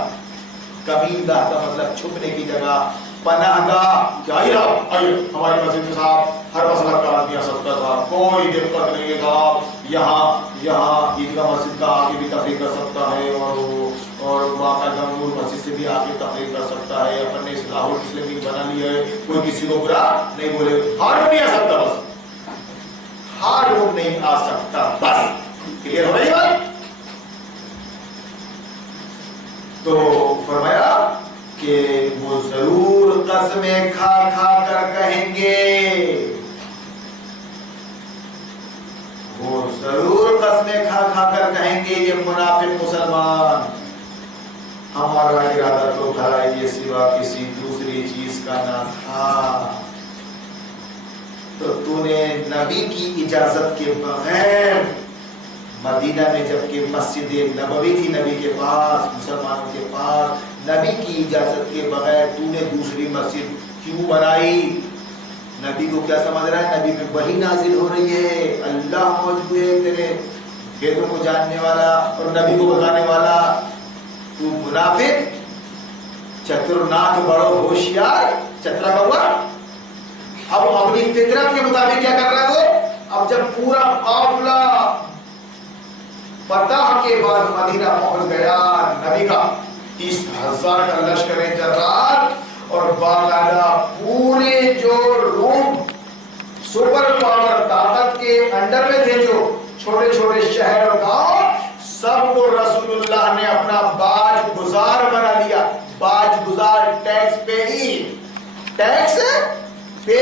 کمین گاہ کا مطلب چھپنے کی جگہ، پناہ گاہ. کہ آئیے ہماری مسجد میں صاحب ہر مسئلہ کا آدمی آ سکتا تھا، کوئی دقت نہیں ہے صاحب، یہاں عیدگاہ مسجد کا آ کے بھی تقریر کر سکتا ہے اور باقاعدہ نور مسجد سے بھی آ کے تقریر کر سکتا ہے. اپن نے اصلاح المسلمین بنا لی ہے، کوئی کسی کو برا نہیں بولے. ہر نہیں آ سکتا، بس ہر لوگ نہیں آ سکتا، بس کلیئر ہو رہی بات. تو فرمایا کہ وہ ضرور قسمیں کھا کھا کر کہیں گے، وہ ضرور قسمیں کھا کھا کر کہیں گے یہ منافق مسلمان، ہمارا ارادہ تو بھلائی کے سوا کسی دوسری چیز کا نہ تھا. تو نے نبی کی اجازت کے بغیر مدینہ میں جبکہ مسجد نبوی تھی نبی کے پاس، مسلمانوں کے پاس، نبی کی اجازت کے بغیر تو نے دوسری مسجد کیوں بنائی؟ نبی کو کیا سمجھ رہا ہے؟ نبی میں وحی نازل ہو رہی ہے، اللہ موجود ہے تیرے بھیدوں کو جاننے والا اور نبی کو بتانے والا. تو منافق، چترناک بڑو ہوشیار، چترا کوا. اب اپنی فطرت کے مطابق کیا کر رہا ہے وہ؟ اب جب پورا قافلہ فتح کے بعد مدینہ پہنچ گیا، نبی کا 30,000 کا لشکر جرار اور باقاعدہ پورے جو روم سپر پاور طاقت کے انڈر میں تھے، جو چھوٹے چھوٹے شہر اور گاؤں، سب کو رسول اللہ نے اپنا باج گزار بنا لیا. باج گزار، ٹیکس پے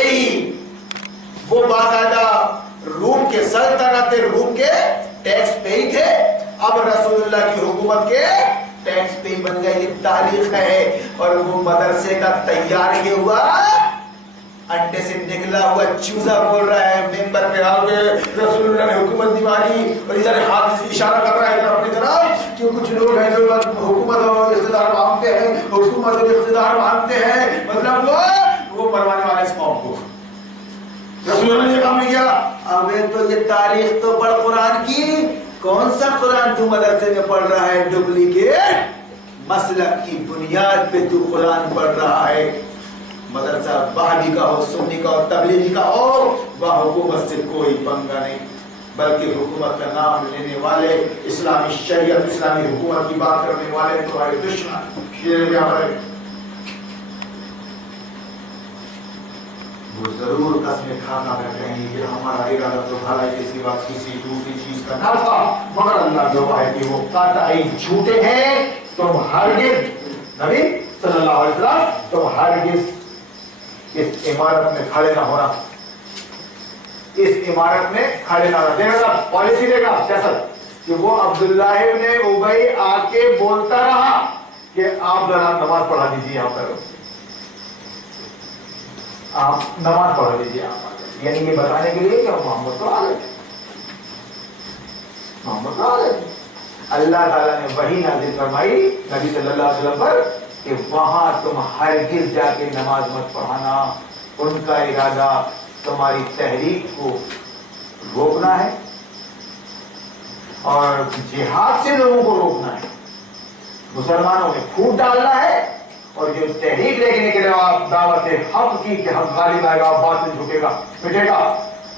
ہی. وہ باقاعدہ روم کے سلطنت روم کے ٹیکس پے ہی تھے، اب رسول اللہ کی حکومت کے ٹیکس پے بن گئے. یہ تاریخ ہے. اور وہ مدرسے کا تیار کیا ہوا انڈے سے نکلا ہوا چوزا بول رہا ہے ممبر پہ آ کے رسول اللہ نے حکومت دیوانی، اور ادھر ہاتھ سے اشارہ کر رہا ہے ادھر اپنی طرف کہ کچھ لوگ ہیں جو حکومت اور اقتدار مانگتے ہیں، حکومت اور اقتدار مانگتے ہیں، مطلب وہ مروانے والے اس قوم کو. رسول اللہ نے یہ کام نہیں کیا. اب تو یہ تاریخ تو پڑھ قرآن کی، کون سا قرآن تو مدرسے میں پڑھ رہا ہے؟ ڈپلیکیٹ مسلک کی بنیاد پہ تو قرآن پڑھ رہا ہے. مدرسہ وہابی کا ہو، سنی کا ہو، تبلیغی کا ہو، وہ حکومت سے کوئی پنگا نہیں، بلکہ حکومت کا نام لینے والے، اسلامی شریعت، اسلامی حکومت کی بات کرنے والے تمہارے دشمن. یہ کیا ہے؟ وہ ضرور قسمیں کھا کھا کر کہیں گے کہ ہمارا ارادہ تو بھلائی کے سوا کسی دوسری چیز کا نہ تھا، مگر اللہ جو ہے کہ وہ قطعی جھوٹے ہیں. تم ہرگز، نبی صلی اللہ علیہ وسلم، تم ہرگز اس عمارت میں کھڑے نہ ہونا، اس عمارت میں کھڑے نہ ہونا. دیکھا پالیسی دے گا سیاست کہ وہ عبداللہ ابن ابی آ کے بولتا رہا کہ آپ ذرا نماز پڑھا دیجیے، یہاں پر آپ نماز پڑھ لیجیے. آپ یعنی یہ بتانے کے لیے کہ محمد تو آ گئے، محمد تو آ گئے. اللہ تعالیٰ نے وحی نازل فرمائی نبی صلی اللہ علیہ وسلم پر کہ وہاں تم ہرگز جا کے نماز مت پڑھانا. ان کا ارادہ تمہاری تحریک کو روکنا ہے اور جہاد سے لوگوں کو روکنا ہے، مسلمانوں میں پھوٹ ڈالنا ہے. اور جو تحریک لے کے نکلے آپ دعوت حق کی کہ ہم غالب آئے گا، باطل جھکے گا، مٹے گا،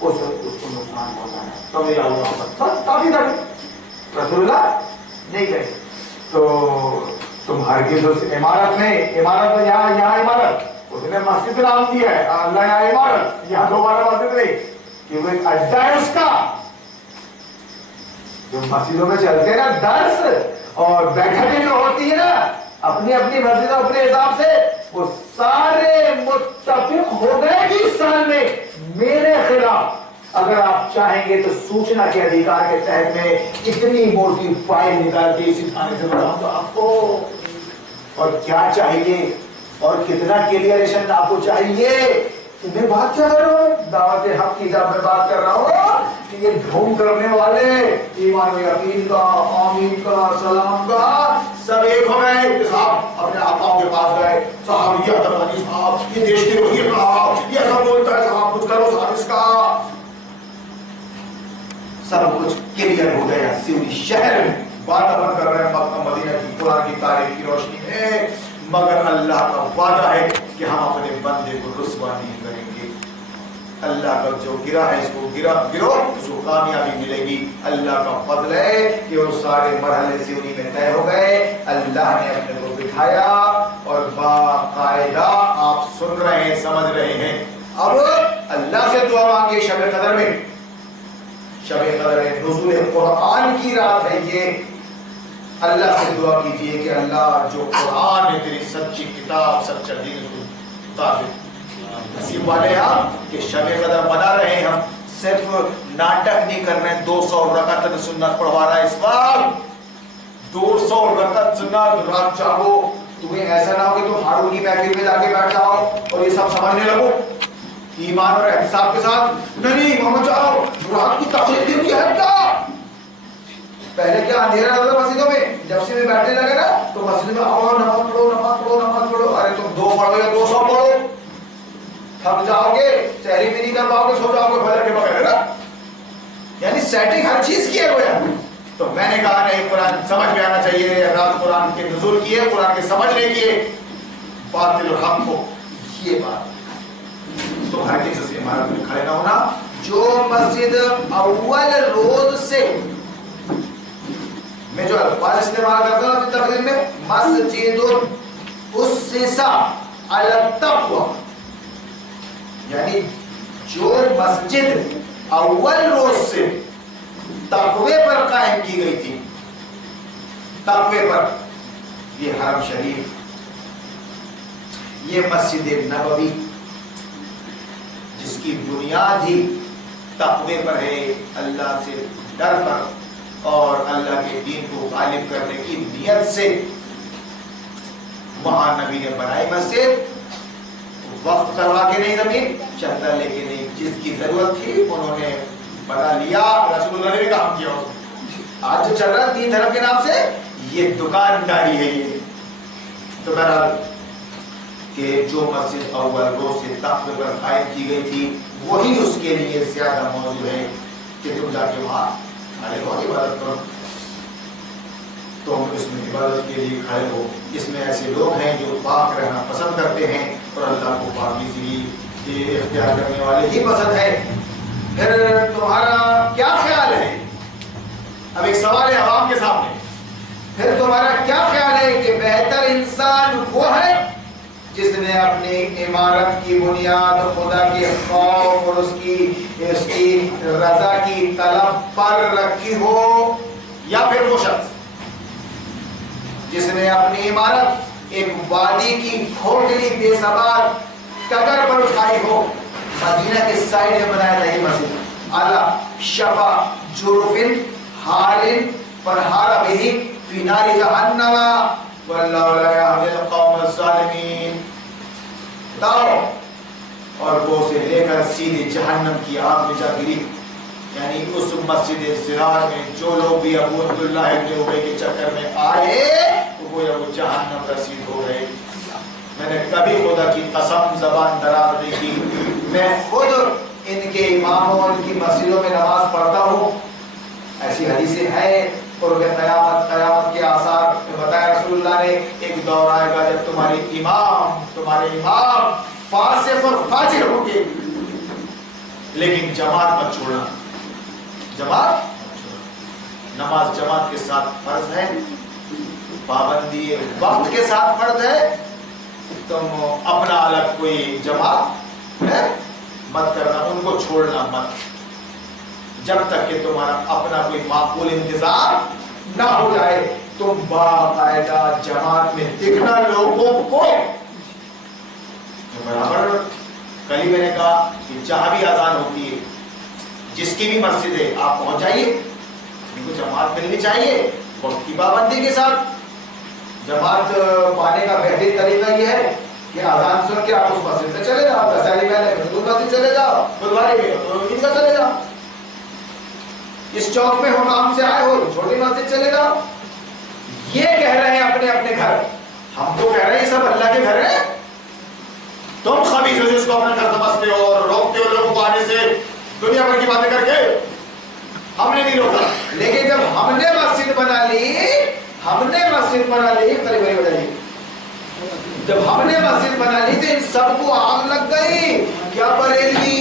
اس کو نقصان پہنچانا ہے. تو میرا اللہ کافی تک رسول اللہ نہیں گئے. تو تم ہرگز اس عمارت میں یہاں عمارت اس نے مسجد نام دیا ہے، اللہ یہاں عمارت، یہاں دوبارہ مسجد نہیں، کہ وہ ایک اڈا ہے اس کا. جو مسجدوں میں چلتے ہیں نا درس اور بیٹھکیں جو ہوتی ہے نا اپنی اپنی مسجد اپنے حساب سے، وہ سارے متفق ہو گئے کہ اس سال میں میرے خلاف اگر آپ چاہیں گے تو سوچنا کے ادھیکار کے تحت میں اتنی موٹی فائل نکال کے اسی تھانے سے بتاؤں تو آپ کو اور کیا چاہیے اور کتنا کلیئریشن آپ کو چاہیے. تمہیں بات کیا کر رہا ہوں؟ دعوت حق کی جب میں بات کر رہا ہوں کہ یہ ڈھونگ کرنے والے ایمان و یقین کا، آمین کا، سلام کا سب ایک ہو گئے. صاحب اپنے آقاؤں کے پاس گئے، صاحب یہ ادب علی صاحب، یہ دیش کے وزیر صاحب، یہ سب بولتا ہے صاحب کچھ کرو صاحب اس کا. سب کچھ کلیئر ہو گیا. سیوری شہر میں بات اپن کر رہے ہیں مکہ مدینہ کی قرآن کی تاریخ کی روشنی میں، مگر اللہ کا وعدہ ہے کہ ہم اپنے بندے کو رسوا نہیں کریں گے. اللہ کا جو گرا ہے اس کو گرو اس کو کامیابی ملے گی. اللہ کا فضل ہے کہ وہ سارے مرحلے سیوری میں طے ہو گئے. اللہ نے اپنے کو بٹھایا اور باقاعدہ آپ سن رہے ہیں، سمجھ رہے ہیں. اب اللہ سے دعا مانگے شب قدر میں. شب قدر نزول قرآن کی رات ہے یہ. اللہ سے دعا کیجئے کہ اللہ جو قرآن ہے تیری سچی کتاب، سچا دین کو اتار دے. نصیب والے آپ کہ شب قدر بنا رہے ہیں. ہم صرف ناٹک نہیں کر رہے ہیں. 200 رکعت سنت پڑھوا رہا ہے اس وقت. 200 رکعت سنت رات جاگو. تمہیں ایسا نہ ہو کہ تم ہارون کی محفل میں جا کے بیٹھ جاؤ اور یہ سب سمجھنے لگو ایمان اور احتساب کے ساتھ. نہیں محمد جاؤ رات کی تقریر کی ہے کیا؟ پہلے کیا اندھیرا رہتا مسجدوں میں، جب سے میں بیٹھنے لگے نا تو مسجد میں آؤ نماز پڑھو نماز پڑھو نماز پڑھو. ارے تم 2 پڑھو یا 200 پڑھو، تھک جاؤ گے، سحری بھی نہیں کر پاؤ گے، سو جاؤ گے فجر کے بغیر نا. یعنی سیٹنگ ہر چیز کی ہے وہ. تو میں نے کہا نہیں قرآن سمجھ میں آنا چاہیے. رات قرآن کے نزول کی ہے، قرآن کے سمجھنے کی ہے، باطل اور حق کو. یہ بات تو ہر کسی سے عمارت میں کھڑے نہ ہونا. جو مسجد اول روز سے میں جو الفاظ استعمال کرتا ہوں اپنی تقریر میں، مسجد اسسا علی التقوی، یعنی جو مسجد اول روز سے تقوی پر قائم کی گئی تھی، تقوی پر، یہ حرم شریف، یہ مسجد نبوی جس کی بنیاد ہی تقوی پر ہے، اللہ سے ڈر پر اور اللہ کے دین کو غالب کرنے کی نیت سے. وہاں نبی نے بنائی مسجد، وقف کروا کے نہیں، زمین چندہ لے کے نہیں، جس کی ضرورت تھی انہوں نے بنا لیا. رسول اللہ نے بھی کام کیا. آج جو چل رہا ہے دین دھرم کے نام سے یہ دکانداری ہے. یہ تو بہرحال کہ جو مسجد اول روز سے تقوی پر قائم کی گئی تھی وہی اس کے لیے زیادہ موضوع ہے کہ تم جا کے وہاں کھڑے ہو عبادت کرو. تو اس میں عبادت کے لیے کھڑے ہو. اس میں ایسے لوگ ہیں جو پاک رہنا پسند کرتے ہیں اور اللہ کو پاکیزگی اختیار کرنے والے ہی پسند ہے. پھر تمہارا کیا خیال ہے؟ اب ایک سوال ہے عوام کے سامنے. پھر تمہارا کیا خیال ہے کہ بہتر انسان وہ ہے جس نے اپنی عمارت کی بنیاد خدا کے خوف اور اس کی رضا کی طلب پر رکھی ہو، یا پھر وہ شخص جس نے اپنی عمارت ایک وادی کی کھوکھلی بے ثبات قبر پر اٹھائی ہو؟ مدینہ کے سائڈ میں بنایا تھا یہ مسجد. اعلیٰ شفا جرفن حارن فرحار بہی فی نار جہنم واللہ لا یہدی القوم الظالمین. اور وہ اسے لے کر سیدھے جہنم کی آگ میں جا گری. یعنی اس مسجد زرار میں جو لوگ بھی ابو عبداللہ ابن ابی کے چکر میں آئے وہ جہنم رسید ہو گئے. میں نے کبھی خدا کی قسم زبان دراز نہیں کی. میں خود ان کے اماموں ان کی مسجدوں میں نماز پڑھتا ہوں. ایسی حدیثیں ہیں اور قیامت کے آثار بتایا رسول اللہ نے. ایک دور آئے گا جب تمہارے امام فاسق اور فاجر ہوں گے، لیکن جماعت مت چھوڑنا. جماعت نماز جماعت کے ساتھ فرض ہے، پابندی وقت کے ساتھ فرض ہے. تم اپنا الگ کوئی جماعت مت کرنا، ان کو چھوڑنا مت جب تک کہ تمہارا اپنا کوئی معقول انتظام نہ ہو جائے. تم باقاعدہ جماعت میں دکھنا لوگوں کو برابر. کل ہی میں نے کہا کہ جہاں بھی اذان ہوتی ہے جس کی بھی مسجد ہے آپ پہنچ جائیے. ان کو جماعت ملنی چاہیے وقت کی پابندی کے ساتھ. جماعت پانے کا بہترین طریقہ یہ ہے کہ اذان سن کے آپ اس مسجد میں چلے جاؤ. آپ بدواری میں ہو تو عید کا چلے جاؤ، اس چوک میں ہو کام سے آئے ہو چھوٹی مسجد چلے جاؤ. یہ کہہ رہے ہیں اپنے اپنے گھر، ہم تو کہہ رہے ہیں سب اللہ کے گھر ہیں. تم خبیث ہو جس کو اپنے گھر سمجھتے ہو اور روکتے ہو لوگوں کو آنے سے دنیا بھر کی باتیں کر کے. ہم نے نہیں روکا، لیکن جب ہم نے مسجد بنا لی قریب قریب بجائیے، جب ہم نے مسجد بنا لی تو ان سب کو آگ لگ گئی. کیا بریلوی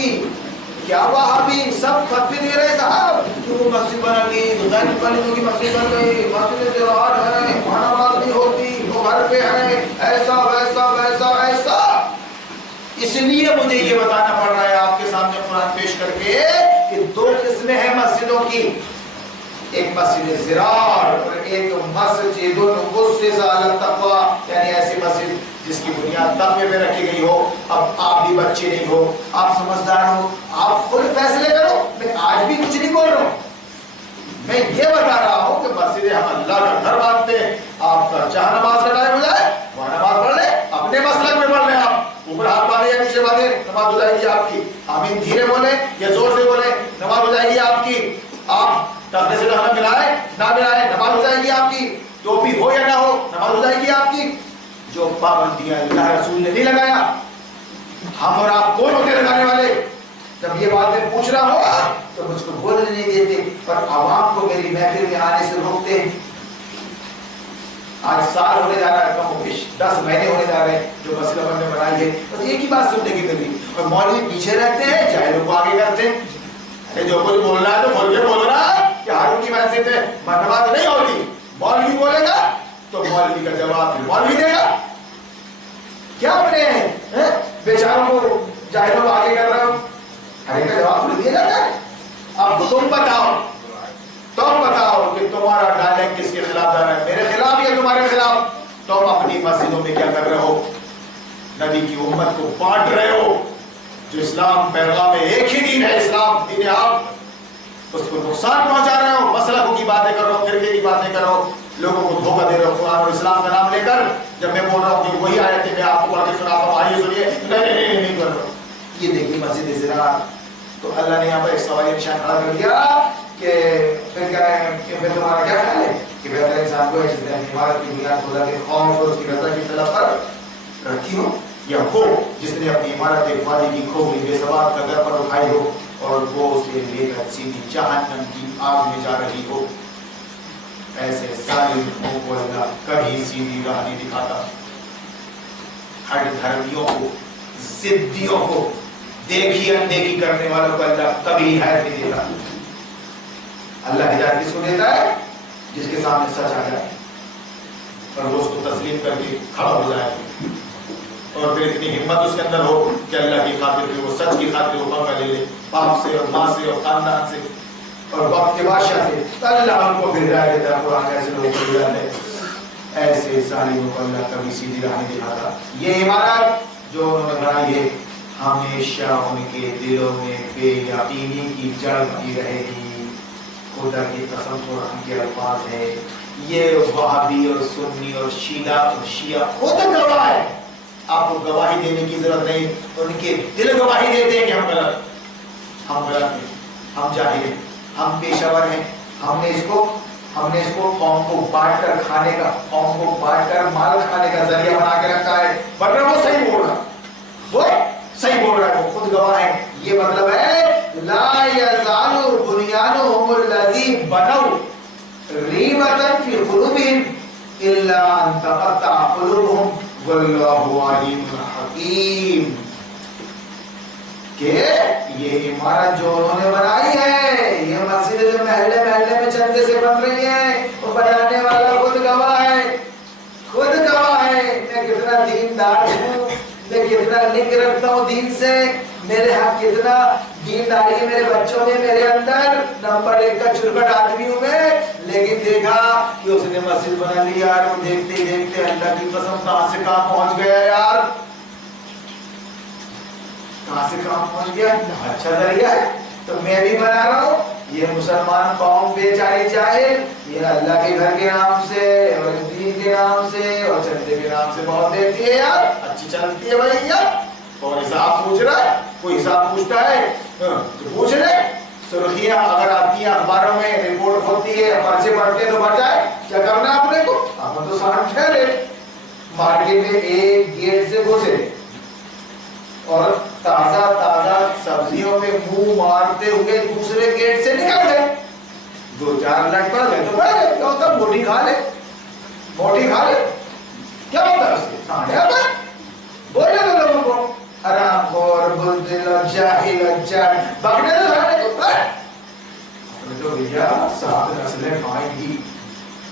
کیا وہابی سب فتوی دے رہے صاحب کہ وہ مسجد بنا لی، غیر مقلدوں کی مسجد بن گئی، مسجد زراعت ہے، وہاں نماز نہیں ہوتی، وہ گھر پہ ہے، ایسا ویسا ویسا ایسا. اس لیے مجھے یہ بتانا پڑ رہا ہے آپ کے سامنے قرآن پیش کر کے کہ دو قسمیں ہیں مسجدوں کی، ایک مسجد زراعت اور ایک مسجد اسست علی التقوی، یعنی ایسی مسجد جس کی بنیاد تقوی پہ رکھی گئی ہو. اب آپ بھی بچے نہیں ہو، آپ سمجھدار ہو، آپ خود فیصلے کرو. میں آج بھی کچھ نہیں بول رہا ہوں، میں یہ بتا رہا ہوں کہ مسجد ہم اللہ کا گھر مانتے ہیں. آپ کا جہاں نماز کا ٹائم ہو جائے وہاں نماز پڑھ لیں، اپنے مسلک میں پڑھ لیں. آپ اوپر ہاتھ باندھے یا نیچے باندھے نماز ہو جائے گی آپ کی. آمین دھیرے بولے یا زور سے بولے نماز ہو جائے گی آپ کی. آپ ٹخنے سے ٹخنا ملائے نہ ملائے نماز ہو جائے گی آپ کی. ٹوپی ہو یا نہ ہو نماز ہو جائے گی آپ کی. جو پابندیاں اللہ رسول نے نہیں لگایا، ہم اور آپ کون ہوتے لگانے والے؟ جب یہ بات میں پوچھ رہا ہوگا تو مجھ کو بولنے نہیں دیتے اور عوام کو میری محفل میں آنے سے روکتے ہیں. آج سال ہونے جا رہا ہے، کم و بیش 10 مہینے ہونے جا رہے ہیں جو مسئلہ ہم نے بنائی ہے، بس ایک ہی بات سننے کی ملی. اور مولوی پیچھے رہتے ہیں، جاہلوں کو آگے کرتے ہیں. جو کچھ بولنا ہے تو بول کے بول رہا ہے کہ ہارون کی محنت سے نماز نہیں ہوتی. مولوی بولے گا تو مولوی کا جواب مولوی دے گا. کیا بنے ہیں بیچاروں کو جاہلوں کو آگے کر رہے ہو؟ ہر ایک کا جواب دیا جاتا ہے. اب تم بتاؤ کہ تمہارا ڈائلیکٹ کس کے خلاف جا رہا ہے، میرے خلاف یا تمہارے خلاف؟ تم اپنی مسجدوں میں کیا کر رہے ہو؟ نبی کی امت کو بانٹ رہے ہو. جو اسلام پیغام ہے ایک ہی دین ہے، اسلام دین آپ اس کو نقصان پہنچا رہے ہو. مسلکوں کی باتیں کر رہے ہو، فرقے کی باتیں کر رہے ہو، لوگوں کو دھوکہ دے رہے ہو قرآن اور اسلام کا نام لے کر. جب میں بول رہا ہوں کہ وہی آیتیں میں آپ کو پڑھ کے سناتا ہوں، آئیے سنیے، نہیں کر رہا ہوں. یہ دیکھیے مسجد زراعت تو اللہ نے یہاں پر ایک سوالی نشان کھڑا کر دیا کہ پھر کہہ رہے ہیں کہ پھر تمہارا کیا خیال ہے کہ بہتر انسان کو ہے جس نے عمارت کی بنیاد خدا کے خوف اور اس کی رضا کی طلب پر رکھی ہو، یا وہ جس نے اپنی عمارت ایک وادی کی کھوکھلی بے ثبات کا گھر پر اٹھائی ہو اور وہ اسے لے کر سیدھی جہنم کی آگ میں جا رہی ہو. ایسے ظالموں کو اللہ کبھی سیدھی راہ نہیں دکھاتا. ہر دھرمیوں کو، ضدیوں کو، دیکھی اندیکھی کرنے والوں کو اللہ کبھی ہدایت نہیں دیتا. اللہ ہدایت کس کو دیتا ہے؟ جس کے سامنے سچ آ جائے اور وہ اس کو تسلیم کر کے کھڑا ہو جائے اور پھر اتنی ہمت اس کے اندر ہو کہ اللہ کی خاطر کہ وہ سچ کی خاطر وہ پکڑ لے باپ سے اور ماں سے اور خاندان سے اور وقت کے بادشاہ سے. اللہ ہم کو پھر ہدایت دیتا ہے. قرآن ایسے لوگوں کو ہدایت ہے. ایسے ظالموں کو اللہ کبھی سیدھی راہ نہیں دکھاتا. یہ عمارت جو انہوں نے بنائی ہے ہمیشہ ان کے دلوں میں بے یقینی کی جڑ بنی رہے گی. خدا کی قسم قرآن کے الفاظ ہے. یہ وہابی اور سنی اور شیعہ خود گواہ ہے. آپ کو گواہی دینے کی ضرورت نہیں، ان کے دل گواہی دیتے ہیں کہ ہم غلط ہیں، ہم جاہل ہیں، ہم پیشاور ہیں. ہم نے اس کو قوم کو بانٹ کر کھانے کا، قوم کو بانٹ کر مال کھانے کا ذریعہ بنا کے رکھا ہے. ورنہ وہ صحیح بول رہا ہے، وہ خود گواہ ہے. یہ مطلب ہے لا یزال بنیانهم الذی بنوا ریبۃ فی قلوبہم الا ان تقطع قلوبہم واللہ علیم حکیم. کہ یہ عمارت جو انہوں نے بنائی ہے، یہ مسجد جو محلے محلے میں چندے سے بن رہی ہے، وہ بنانے والا خود گواہ ہے. میں کتنا دیندار ہوں، میں کتنا لنک رکھتا ہوں دین سے، میرے ہاں کتنا دینداری ہے میرے بچوں میں، میرے اندر نمبر 1 کا چرکٹ آدمی ہوں میں. لیکن دیکھا کہ اس نے مسجد بنا لی یار، وہ دیکھتے دیکھتے اللہ کی قسم کہاں سے کہاں پہنچ گیا یار، کہاں سے کہاں پہنچ گیا. اچھا ذریعہ ہے تو میں بھی بنا رہا ہوں. یہ مسلمان قوم بیچاری جاہل، یہ اللہ کے گھر کے نام سے اور دین کے نام سے اور چندے کے نام سے بہت دیتی ہے یار، اچھی چلتی ہے بھائی یار، اور حساب پوچھ رہا ہے. کوئی حساب پوچھتا ہے تو پوچھ لے. سرخیاں اگر آتی ہیں اخباروں میں, رپورٹ ہوتی ہے, پرچے پڑھتے ہیں تو بڑھ جائے. کیا کرنا ہے اپنے کو؟ آپ تو سان ٹھہرے مارکیٹ میں ایک گیٹ سے گھسے اور تازہ تازہ سبزیوں میں منہ مارتے ہوئے دوسرے گیٹ سے نکل گئے. 2-4 منٹ پڑ گئے تو پڑ گئے. کیا ہوتا؟ موٹی کھا لے, موٹی کھا لے. کیا ہوتا ہے اس سے؟ کھانے پر بولے تو لوگوں کو حرام خور, بزدل, جاہل, جاہل بکنے تو سارے کو پر تو بھیا ساتھ نسلیں کھائیں گی.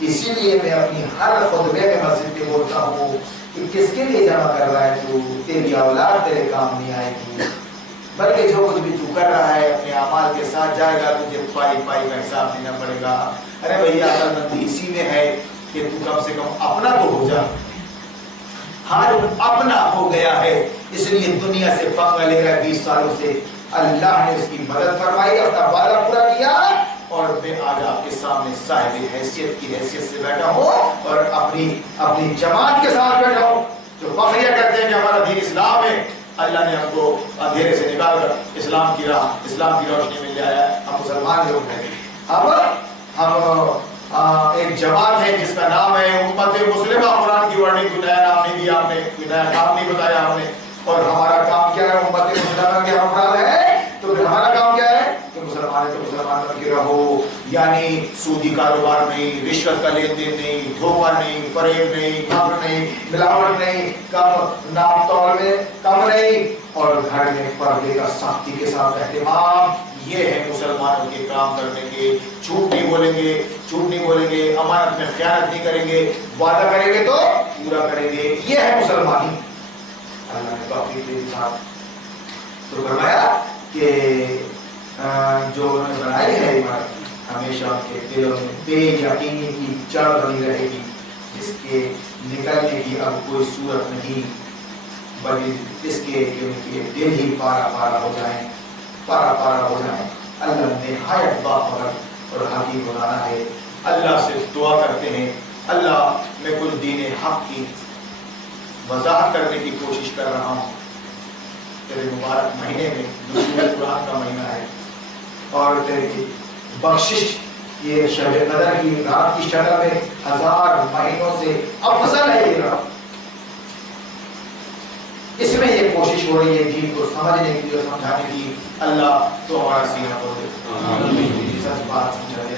اسی لیے میں اپنی ہر خطبے میں مسجد میں بولتا ہوں کہ کس کے لیے جمع کر رہا ہے تو, تیری اولاد تیرے کام نہیں آئے گی, بلکہ جو کچھ بھی تو کر رہا ہے اپنے اعمال کے ساتھ جائے گا, تجھے پائی پائی کا حساب دینا پڑے گا. ارے بھیا عقل مندی اسی میں ہے کہ تو کم سے کم اپنا تو ہو جا. ہارون اپنا ہو گیا ہے, اس لیے دنیا سے پنگا لے رہا ہے 20 سالوں سے. اللہ نے اس کی مدد فرمائی, اپنا وعدہ پورا کیا, اور میں آج آپ کے سامنے صاحب حیثیت کی حیثیت سے بیٹھا ہوں اور اپنی جماعت کے ساتھ بیٹھا ہوں جو فخریہ کرتے ہیں کہ ہمارا دین اسلام ہے. اللہ نے ہم کو اندھیرے سے نکال کر اسلام کی روشنی میں لے آیا. ہم مسلمان لوگ ہیں. اب ہم ایک جماعت ہے جس کا نام ہے امت مسلمہ. قرآن کی ورڈنگ کوئی نیا نام نہیں دیا آپ نے, کوئی نیا کام نہیں بتایا آپ نے. اور ہمارا کام کیا ہے؟ امت مسلمہ کے افراد ہے, تو پھر ہمارا کام کیا ہے کہ مسلمان ہے تو مسلمان بن کے رہو. یعنی سودی کاروبار نہیں, رشوت کا لین دین نہیں, دھوکہ نہیں, فریب نہیں, کم نہیں, ملاوٹ نہیں, کم ناپ تول میں کم نہیں, اور گھر میں پردے کا سختی کے ساتھ اہتمام. یہ ہے مسلمانوں کے کام کرنے کے. جھوٹ نہیں بولیں گے, جھوٹ نہیں بولیں گے, امانت میں خیانت نہیں کریں گے, وعدہ کریں گے تو پورا کریں گے. یہ ہے مسلمانی. اللہ نے کافی دیر ساتھ تو فرمایا کہ جو انہوں نے بنائی ہے عمارت ہمیشہ ان کے دلوں میں بے یقینی کی جڑ بنی رہے گی, جس کے نکلنے کی اب کوئی صورت نہیں, بلکہ اس کے کہ ان کے دل ہی پارا پارا ہو جائیں, پارا پارا ہو جائیں. اللہ نہایت باخبر اور حکیم مولانا ہے. اللہ سے دعا کرتے ہیں, اللہ میں کچھ دین حق کی وضاحت کرنے کی کوشش کر رہا ہوں تیرے مبارک مہینے میں, نزول قرآن کا مہینہ ہے, اور تیری بخشش یہ شب قدر کی رات کی شکل میں 1000 مہینوں سے افضل ہے. یہ رات, اس میں یہ کوشش ہو رہی ہے دین کو سمجھنے کی اور سمجھانے کی. اللہ تو ہمارا سینہ کھول دے, سچ بات سمجھا دے.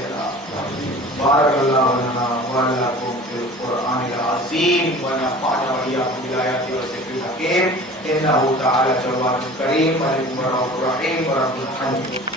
بارک اللہ لنا ولکم فی القرآن العظیم ونفعنا وإياكم بالآیات والذکر الحکیم. انہ تعالی جواد کریم, ملک رؤوف رحیم ورب الحمد.